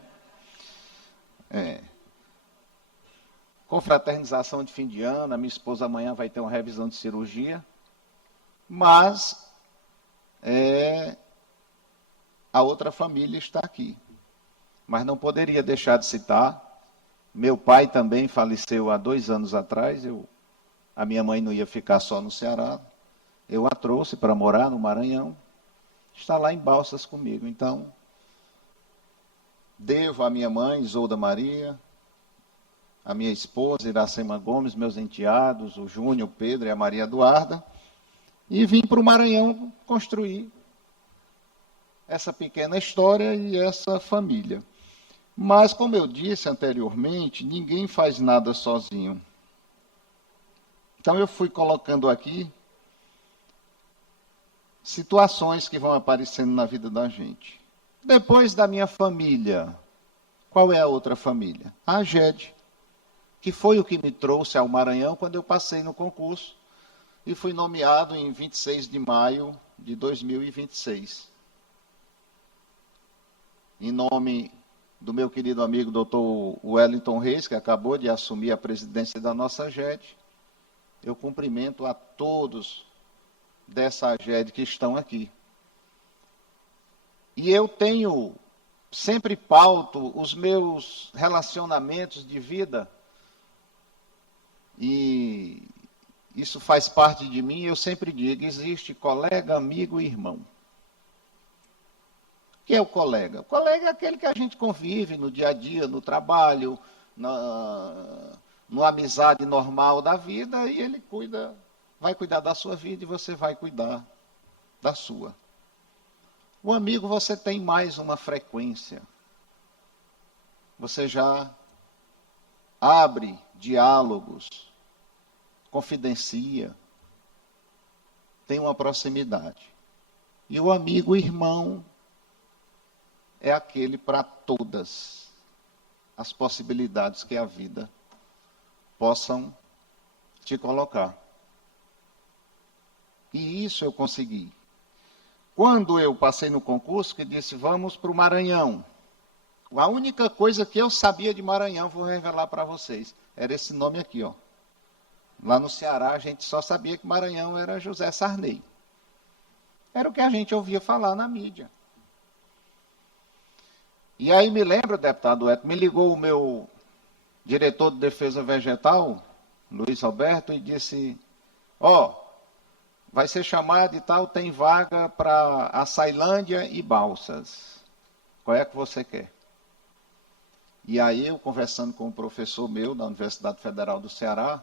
Confraternização de fim de ano, a minha esposa amanhã vai ter uma revisão de cirurgia, mas a outra família está aqui. Mas não poderia deixar de citar Meu pai também faleceu há 2 anos atrás. A minha mãe não ia ficar só no Ceará. Eu a trouxe para morar no Maranhão. Está lá em Balsas comigo. Então, devo à minha mãe, Isolda Maria, a minha esposa, Iracema Gomes, meus enteados, o Júnior, o Pedro e a Maria Eduarda, e vim para o Maranhão construir essa pequena história e essa família. Mas, como eu disse anteriormente, ninguém faz nada sozinho. Então, eu fui colocando aqui situações que vão aparecendo na vida da gente. Depois da minha família, qual é a outra família? A AGED, que foi o que me trouxe ao Maranhão quando eu passei no concurso e fui nomeado em 26 de maio de 2026. Em nome do meu querido amigo Dr. Wellington Reis, que acabou de assumir a presidência da nossa AGED, eu cumprimento a todos dessa AGED que estão aqui. E eu sempre pauto os meus relacionamentos de vida, e isso faz parte de mim. Eu sempre digo, existe colega, amigo e irmão. O que é o colega? O colega é aquele que a gente convive no dia a dia, no trabalho, numa amizade normal da vida, e ele vai cuidar da sua vida e você vai cuidar da sua. O amigo, você tem mais uma frequência. Você já abre diálogos, confidencia, tem uma proximidade. E o amigo irmão é aquele para todas as possibilidades que a vida possam te colocar. E isso eu consegui. Quando eu passei no concurso, que disse, vamos para o Maranhão. A única coisa que eu sabia de Maranhão, vou revelar para vocês, era esse nome aqui, ó. Lá no Ceará, a gente só sabia que Maranhão era José Sarney. Era o que a gente ouvia falar na mídia. E aí me lembro, deputado Eto, me ligou o meu diretor de defesa vegetal, Luiz Alberto, e disse, vai ser chamado e tal, tem vaga para Açailândia e Balsas. Qual é que você quer? E aí eu, conversando com um professor meu da Universidade Federal do Ceará,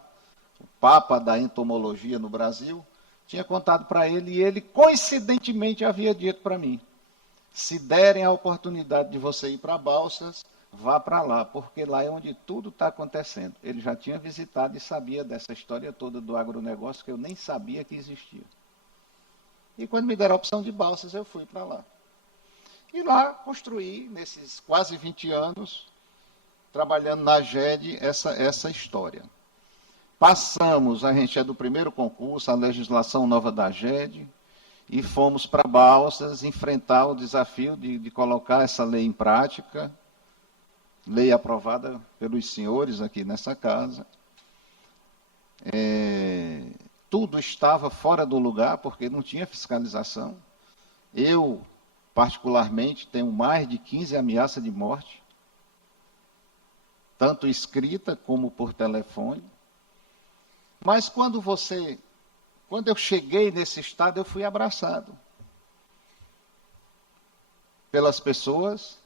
o papa da entomologia no Brasil, tinha contado para ele, e ele coincidentemente havia dito para mim, se derem a oportunidade de você ir para Balsas, vá para lá, porque lá é onde tudo está acontecendo. Ele já tinha visitado e sabia dessa história toda do agronegócio, que eu nem sabia que existia. E quando me deram a opção de Balsas, eu fui para lá. E lá construí, nesses quase 20 anos, trabalhando na AGED, essa história. Passamos, a gente é do primeiro concurso, a legislação nova da AGED, e fomos para Balsas enfrentar o desafio de colocar essa lei em prática, lei aprovada pelos senhores aqui nessa casa. Tudo estava fora do lugar, porque não tinha fiscalização. Eu, particularmente, tenho mais de 15 ameaças de morte, tanto escrita como por telefone. Mas quando eu cheguei nesse estado, eu fui abraçado pelas pessoas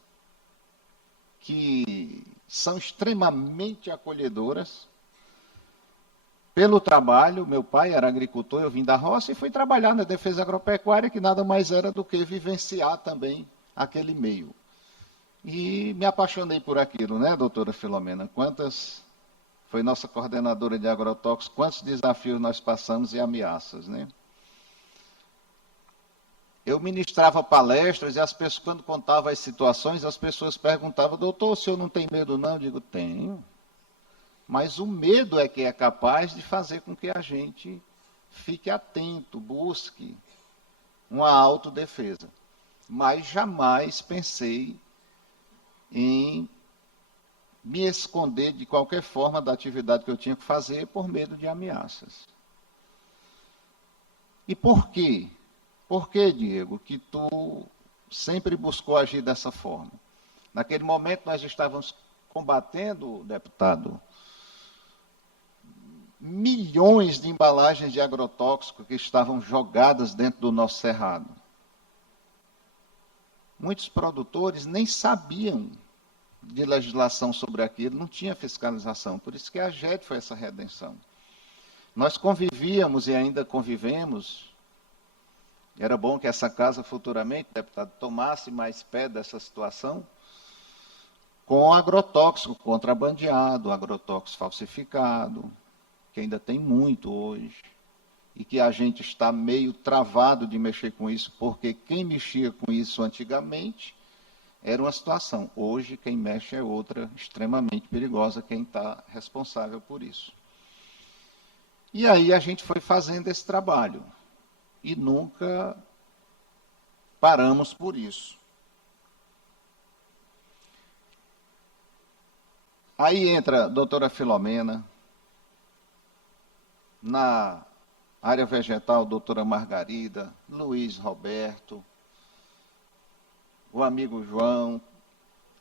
que são extremamente acolhedoras, pelo trabalho. Meu pai era agricultor, eu vim da roça e fui trabalhar na defesa agropecuária, que nada mais era do que vivenciar também aquele meio. E me apaixonei por aquilo, né, doutora Filomena? Foi nossa coordenadora de agrotóxicos, quantos desafios nós passamos e ameaças, né? Eu ministrava palestras e as pessoas, quando contavam as situações, as pessoas perguntavam, doutor, o senhor não tem medo não? Eu digo, tenho. Mas o medo é que é capaz de fazer com que a gente fique atento, busque uma autodefesa. Mas jamais pensei em me esconder de qualquer forma da atividade que eu tinha que fazer por medo de ameaças. E por quê? Por que, Diego, que tu sempre buscou agir dessa forma? Naquele momento nós estávamos combatendo, deputado, milhões de embalagens de agrotóxico que estavam jogadas dentro do nosso cerrado. Muitos produtores nem sabiam de legislação sobre aquilo, não tinha fiscalização. Por isso que a AGED foi essa redenção. Nós convivíamos e ainda convivemos. Era bom que essa casa futuramente, deputado, tomasse mais pé dessa situação, com agrotóxico contrabandeado, agrotóxico falsificado, que ainda tem muito hoje, e que a gente está meio travado de mexer com isso, porque quem mexia com isso antigamente era uma situação. Hoje, quem mexe é outra, extremamente perigosa, quem está responsável por isso. E aí a gente foi fazendo esse trabalho, e nunca paramos por isso. Aí entra a doutora Filomena, na área vegetal, doutora Margarida, Luiz Roberto, o amigo João,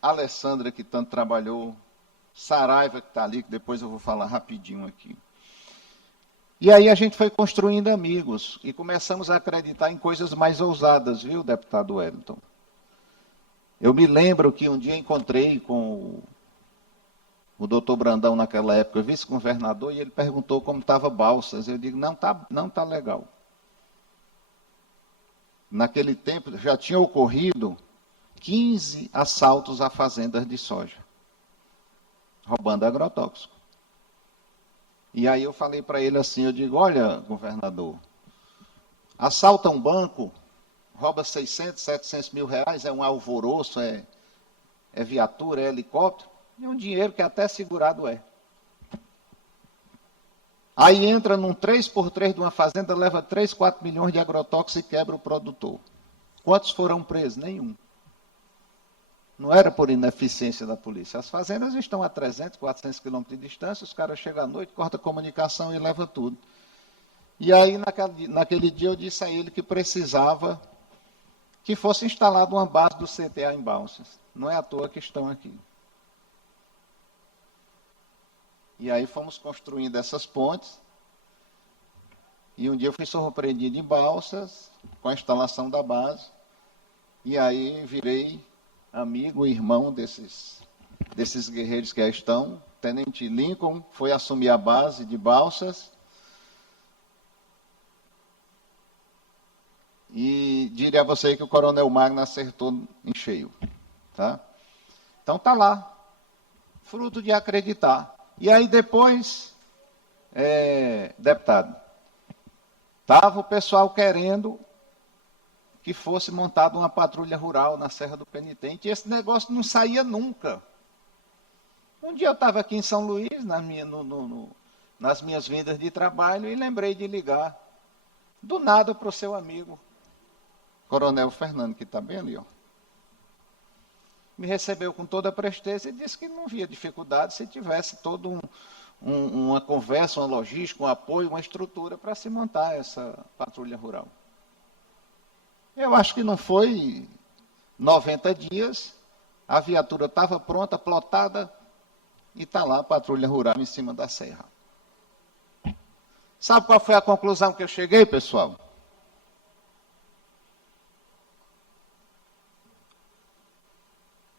Alessandra, que tanto trabalhou, Saraiva, que está ali, que depois eu vou falar rapidinho aqui. E aí a gente foi construindo amigos e começamos a acreditar em coisas mais ousadas, viu, deputado Wellington? Eu me lembro que um dia encontrei com o doutor Brandão, naquela época, vice-governador, e ele perguntou como estava Balsas. Eu digo, não tá legal. Naquele tempo já tinha ocorrido 15 assaltos a fazendas de soja, roubando agrotóxico. E aí eu falei para ele assim, eu digo, olha, governador, assalta um banco, rouba 600, 700 mil reais, é um alvoroço, é viatura, é helicóptero, e um dinheiro que até segurado é. Aí entra num 3x3 de uma fazenda, leva 3, 4 milhões de agrotóxicos e quebra o produtor. Quantos foram presos? Nenhum. Não era por ineficiência da polícia. As fazendas estão a 300, 400 quilômetros de distância, os caras chegam à noite, cortam a comunicação e levam tudo. E aí, naquele dia, eu disse a ele que precisava que fosse instalada uma base do CTA em Balsas. Não é à toa que estão aqui. E aí fomos construindo essas pontes. E um dia eu fui surpreendido em Balsas, com a instalação da base. E aí virei amigo e irmão desses guerreiros que aí estão. Tenente Lincoln foi assumir a base de Balsas. E diria a você que o Coronel Magno acertou em cheio. Tá? Então está lá, fruto de acreditar. E aí depois, deputado, estava o pessoal querendo que fosse montada uma patrulha rural na Serra do Penitente, e esse negócio não saía nunca. Um dia eu estava aqui em São Luís, nas minhas vindas de trabalho, e lembrei de ligar, do nada, para o seu amigo, Coronel Fernando, que está bem ali, ó. Me recebeu com toda a presteza e disse que não via dificuldade se tivesse toda uma conversa, uma logística, um apoio, uma estrutura para se montar essa patrulha rural. Eu acho que não foi 90 dias, a viatura estava pronta, plotada, e está lá a patrulha rural em cima da serra. Sabe qual foi a conclusão que eu cheguei, pessoal?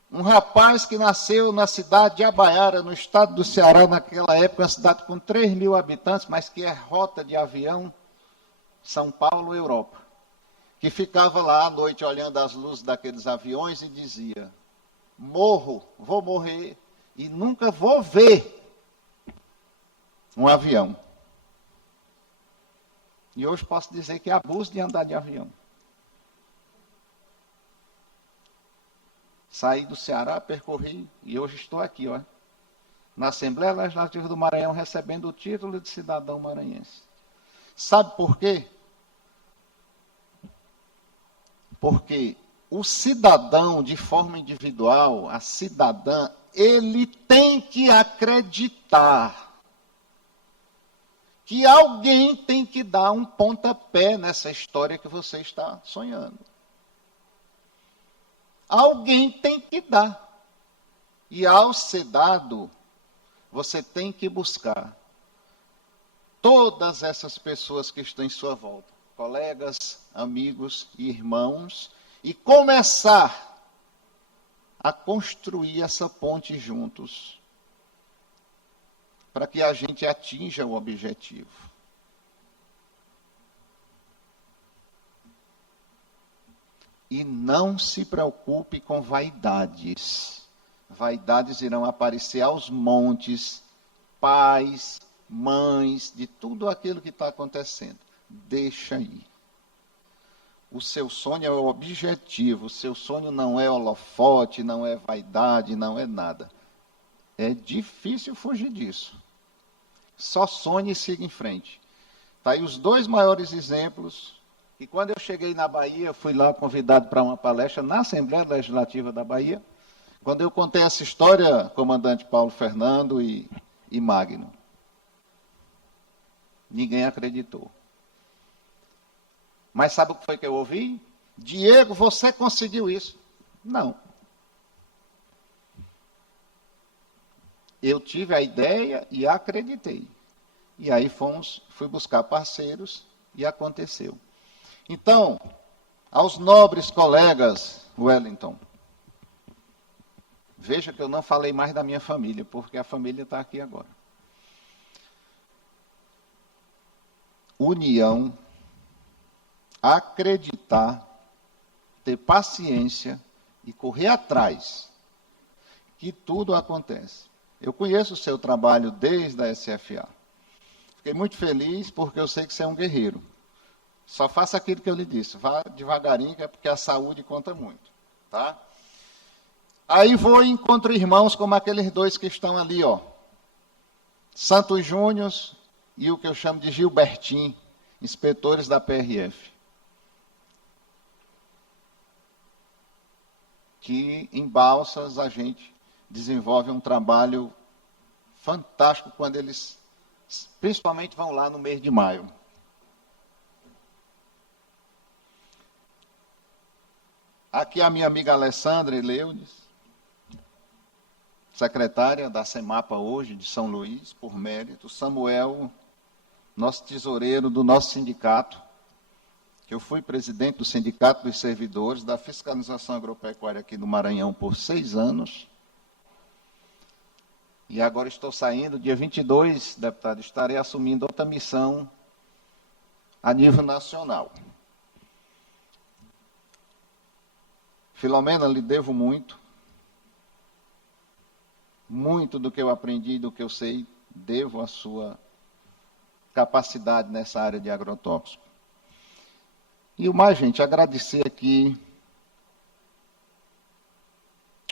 Um rapaz que nasceu na cidade de Abaiara, no estado do Ceará, naquela época, uma cidade com 3 mil habitantes, mas que é rota de avião, São Paulo, Europa, que ficava lá à noite olhando as luzes daqueles aviões e dizia, vou morrer e nunca vou ver um avião. E hoje posso dizer que é abuso de andar de avião. Saí do Ceará, percorri e hoje estou aqui, ó, na Assembleia Legislativa do Maranhão, recebendo o título de cidadão maranhense. Sabe por quê? Porque o cidadão, de forma individual, a cidadã, ele tem que acreditar que alguém tem que dar um pontapé nessa história que você está sonhando. Alguém tem que dar. E ao ser dado, você tem que buscar todas essas pessoas que estão em sua volta, colegas, amigos e irmãos, e começar a construir essa ponte juntos, para que a gente atinja o objetivo. E não se preocupe com vaidades. Vaidades irão aparecer aos montes, pais, mães, de tudo aquilo que está acontecendo. Deixa aí. O seu sonho é o objetivo, o seu sonho não é holofote, não é vaidade, não é nada. É difícil fugir disso. Só sonhe e siga em frente. Está aí os dois maiores exemplos, que quando eu cheguei na Bahia, fui lá convidado para uma palestra na Assembleia Legislativa da Bahia, quando eu contei essa história, comandante Paulo Fernando e Magno. Ninguém acreditou. Mas sabe o que foi que eu ouvi? Diego, você conseguiu isso. Não. Eu tive a ideia e acreditei. E aí fui buscar parceiros e aconteceu. Então, aos nobres colegas, Wellington, veja que eu não falei mais da minha família, porque a família está aqui agora. União, acreditar, ter paciência e correr atrás, que tudo acontece. Eu conheço o seu trabalho desde a SFA. Fiquei muito feliz porque eu sei que você é um guerreiro. Só faça aquilo que eu lhe disse, vá devagarinho, que é porque a saúde conta muito, tá? Aí vou e encontro irmãos como aqueles dois que estão ali, ó. Santos Júnior e o que eu chamo de Gilbertim, inspetores da PRF. Que em Balsas a gente desenvolve um trabalho fantástico quando eles, principalmente, vão lá no mês de maio. Aqui a minha amiga Alessandra Eleudes, secretária da CEMAPA hoje, de São Luís, por mérito. Samuel, nosso tesoureiro do nosso sindicato, que eu fui presidente do Sindicato dos Servidores da Fiscalização Agropecuária aqui do Maranhão por 6 anos. E agora estou saindo, dia 22, deputado, estarei assumindo outra missão a nível nacional. Filomena, lhe devo muito. Muito do que eu aprendi e do que eu sei, devo à sua capacidade nessa área de agrotóxico. E o mais, gente, agradecer aqui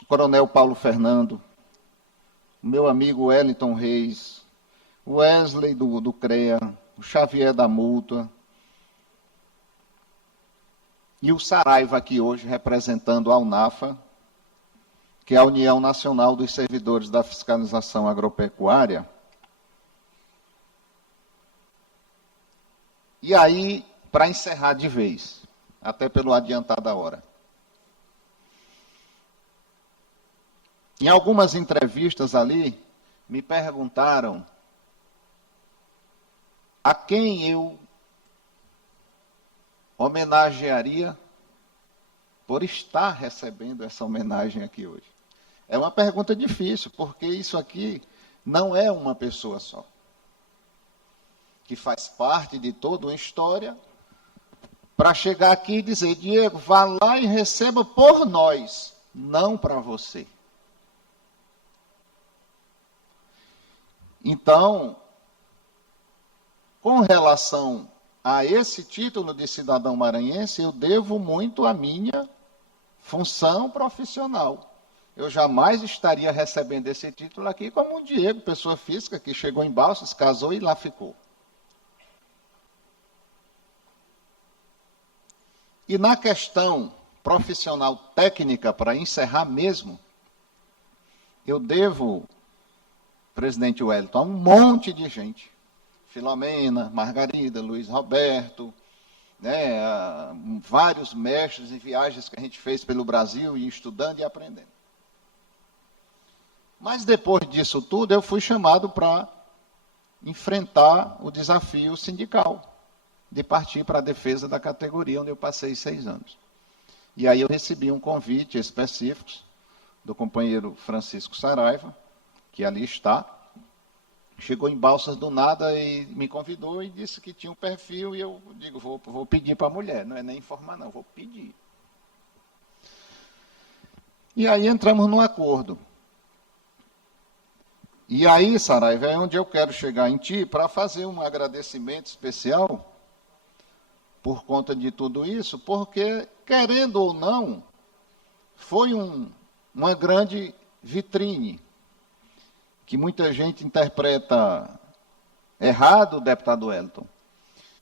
o Coronel Paulo Fernando, o meu amigo Wellington Reis, o Wesley do CREA, o Xavier da Multa, e o Saraiva aqui hoje representando a UNAFA, que é a União Nacional dos Servidores da Fiscalização Agropecuária. E aí, para encerrar de vez, até pelo adiantar da hora. Em algumas entrevistas ali, me perguntaram a quem eu homenagearia por estar recebendo essa homenagem aqui hoje. É uma pergunta difícil, porque isso aqui não é uma pessoa só, que faz parte de toda uma história, para chegar aqui e dizer, Diego, vá lá e receba por nós, não para você. Então, com relação a esse título de cidadão maranhense, eu devo muito à minha função profissional. Eu jamais estaria recebendo esse título aqui como um Diego, pessoa física, que chegou em Balsas, casou e lá ficou. E na questão profissional técnica, para encerrar mesmo, eu devo, presidente Wellington, a um monte de gente. Filomena, Margarida, Luiz Roberto, né, vários mestres e viagens que a gente fez pelo Brasil, e estudando e aprendendo. Mas depois disso tudo, eu fui chamado para enfrentar o desafio sindical, de partir para a defesa da categoria onde eu passei 6 anos. E aí eu recebi um convite específico do companheiro Francisco Saraiva, que ali está, chegou em Balsas do nada e me convidou e disse que tinha um perfil, e eu digo, vou pedir para a mulher, não é nem informar não, vou pedir. E aí entramos num acordo. E aí, Saraiva, é onde eu quero chegar em ti para fazer um agradecimento especial por conta de tudo isso, porque, querendo ou não, foi uma grande vitrine, que muita gente interpreta errado, deputado Wellington,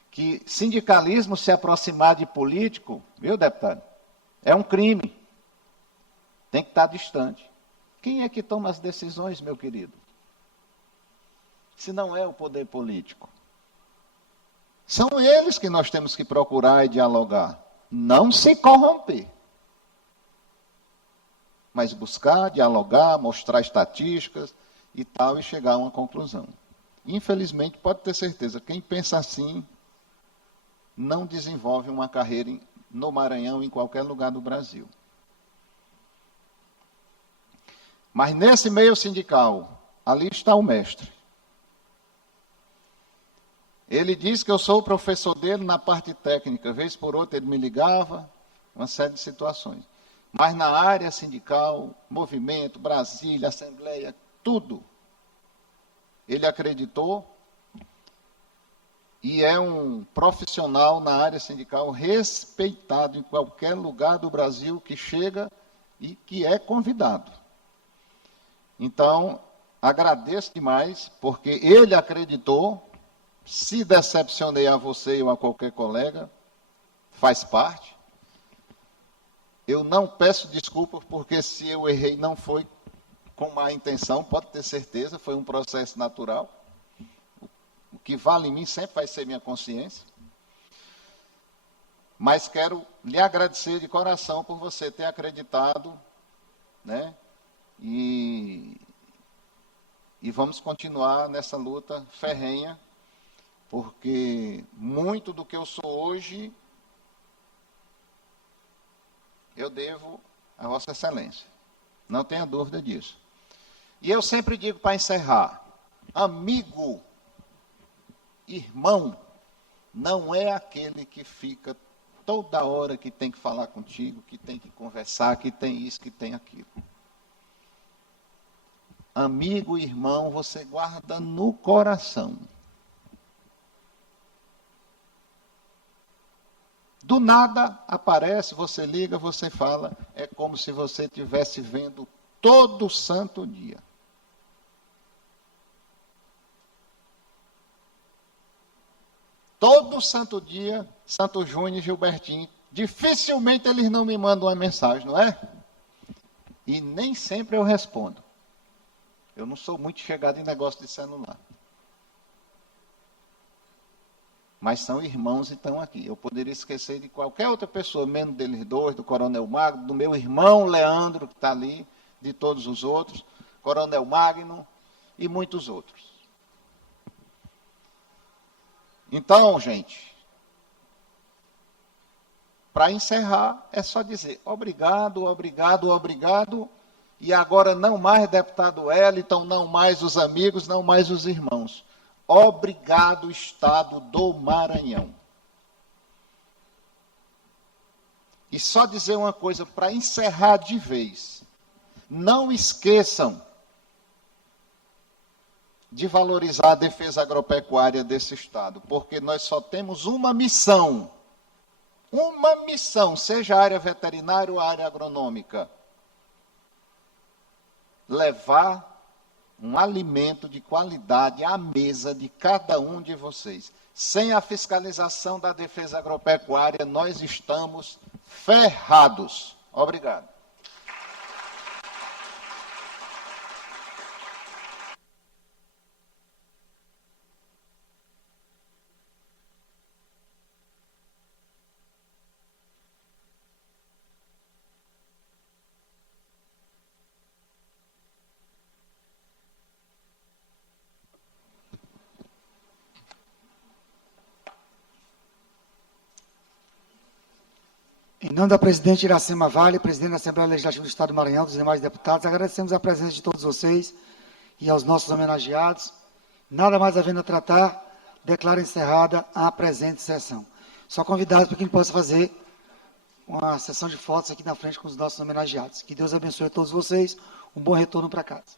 que sindicalismo se aproximar de político, viu, deputado, é um crime, tem que estar distante. Quem é que toma as decisões, meu querido? Se não é o poder político. São eles que nós temos que procurar e dialogar. Não se corromper. Mas buscar, dialogar, mostrar estatísticas e tal, e chegar a uma conclusão. Infelizmente, pode ter certeza, quem pensa assim não desenvolve uma carreira no Maranhão, em qualquer lugar do Brasil. Mas nesse meio sindical, ali está o mestre. Ele diz que eu sou o professor dele na parte técnica. Vez por outra ele me ligava, uma série de situações. Mas na área sindical, movimento, Brasília, Assembleia, tudo, ele acreditou e é um profissional na área sindical respeitado em qualquer lugar do Brasil que chega e que é convidado. Então, agradeço demais, porque ele acreditou. Se decepcionei a você ou a qualquer colega, faz parte. Eu não peço desculpas, porque se eu errei não foi com má intenção, pode ter certeza, foi um processo natural. O que vale em mim sempre vai ser minha consciência. Mas quero lhe agradecer de coração por você ter acreditado, né? E vamos continuar nessa luta ferrenha, porque muito do que eu sou hoje, eu devo a Vossa Excelência. Não tenha dúvida disso. E eu sempre digo para encerrar, amigo, irmão, não é aquele que fica toda hora que tem que falar contigo, que tem que conversar, que tem isso, que tem aquilo. Amigo, irmão, você guarda no coração. Do nada aparece, você liga, você fala, é como se você estivesse vendo todo santo dia. Todo santo dia, Santo Júnior e Gilbertinho, dificilmente eles não me mandam uma mensagem, não é? E nem sempre eu respondo. Eu não sou muito chegado em negócio de celular. Mas são irmãos e estão aqui. Eu poderia esquecer de qualquer outra pessoa, menos deles dois, do Coronel Magno, do meu irmão Leandro, que está ali, de todos os outros, Coronel Magno e muitos outros. Então, gente, para encerrar, é só dizer obrigado, obrigado, obrigado, e agora não mais deputado Wellington, não mais os amigos, não mais os irmãos. Obrigado, Estado do Maranhão. E só dizer uma coisa para encerrar de vez. Não esqueçam de valorizar a defesa agropecuária desse Estado, porque nós só temos uma missão, seja a área veterinária ou a área agronômica, levar um alimento de qualidade à mesa de cada um de vocês. Sem a fiscalização da defesa agropecuária, nós estamos ferrados. Obrigado. Em nome da presidente Iracema Vale, presidente da Assembleia Legislativa do Estado do Maranhão, dos demais deputados, agradecemos a presença de todos vocês e aos nossos homenageados. Nada mais havendo a tratar, declaro encerrada a presente sessão. Só convidados para que a gente possa fazer uma sessão de fotos aqui na frente com os nossos homenageados. Que Deus abençoe a todos vocês. Um bom retorno para casa.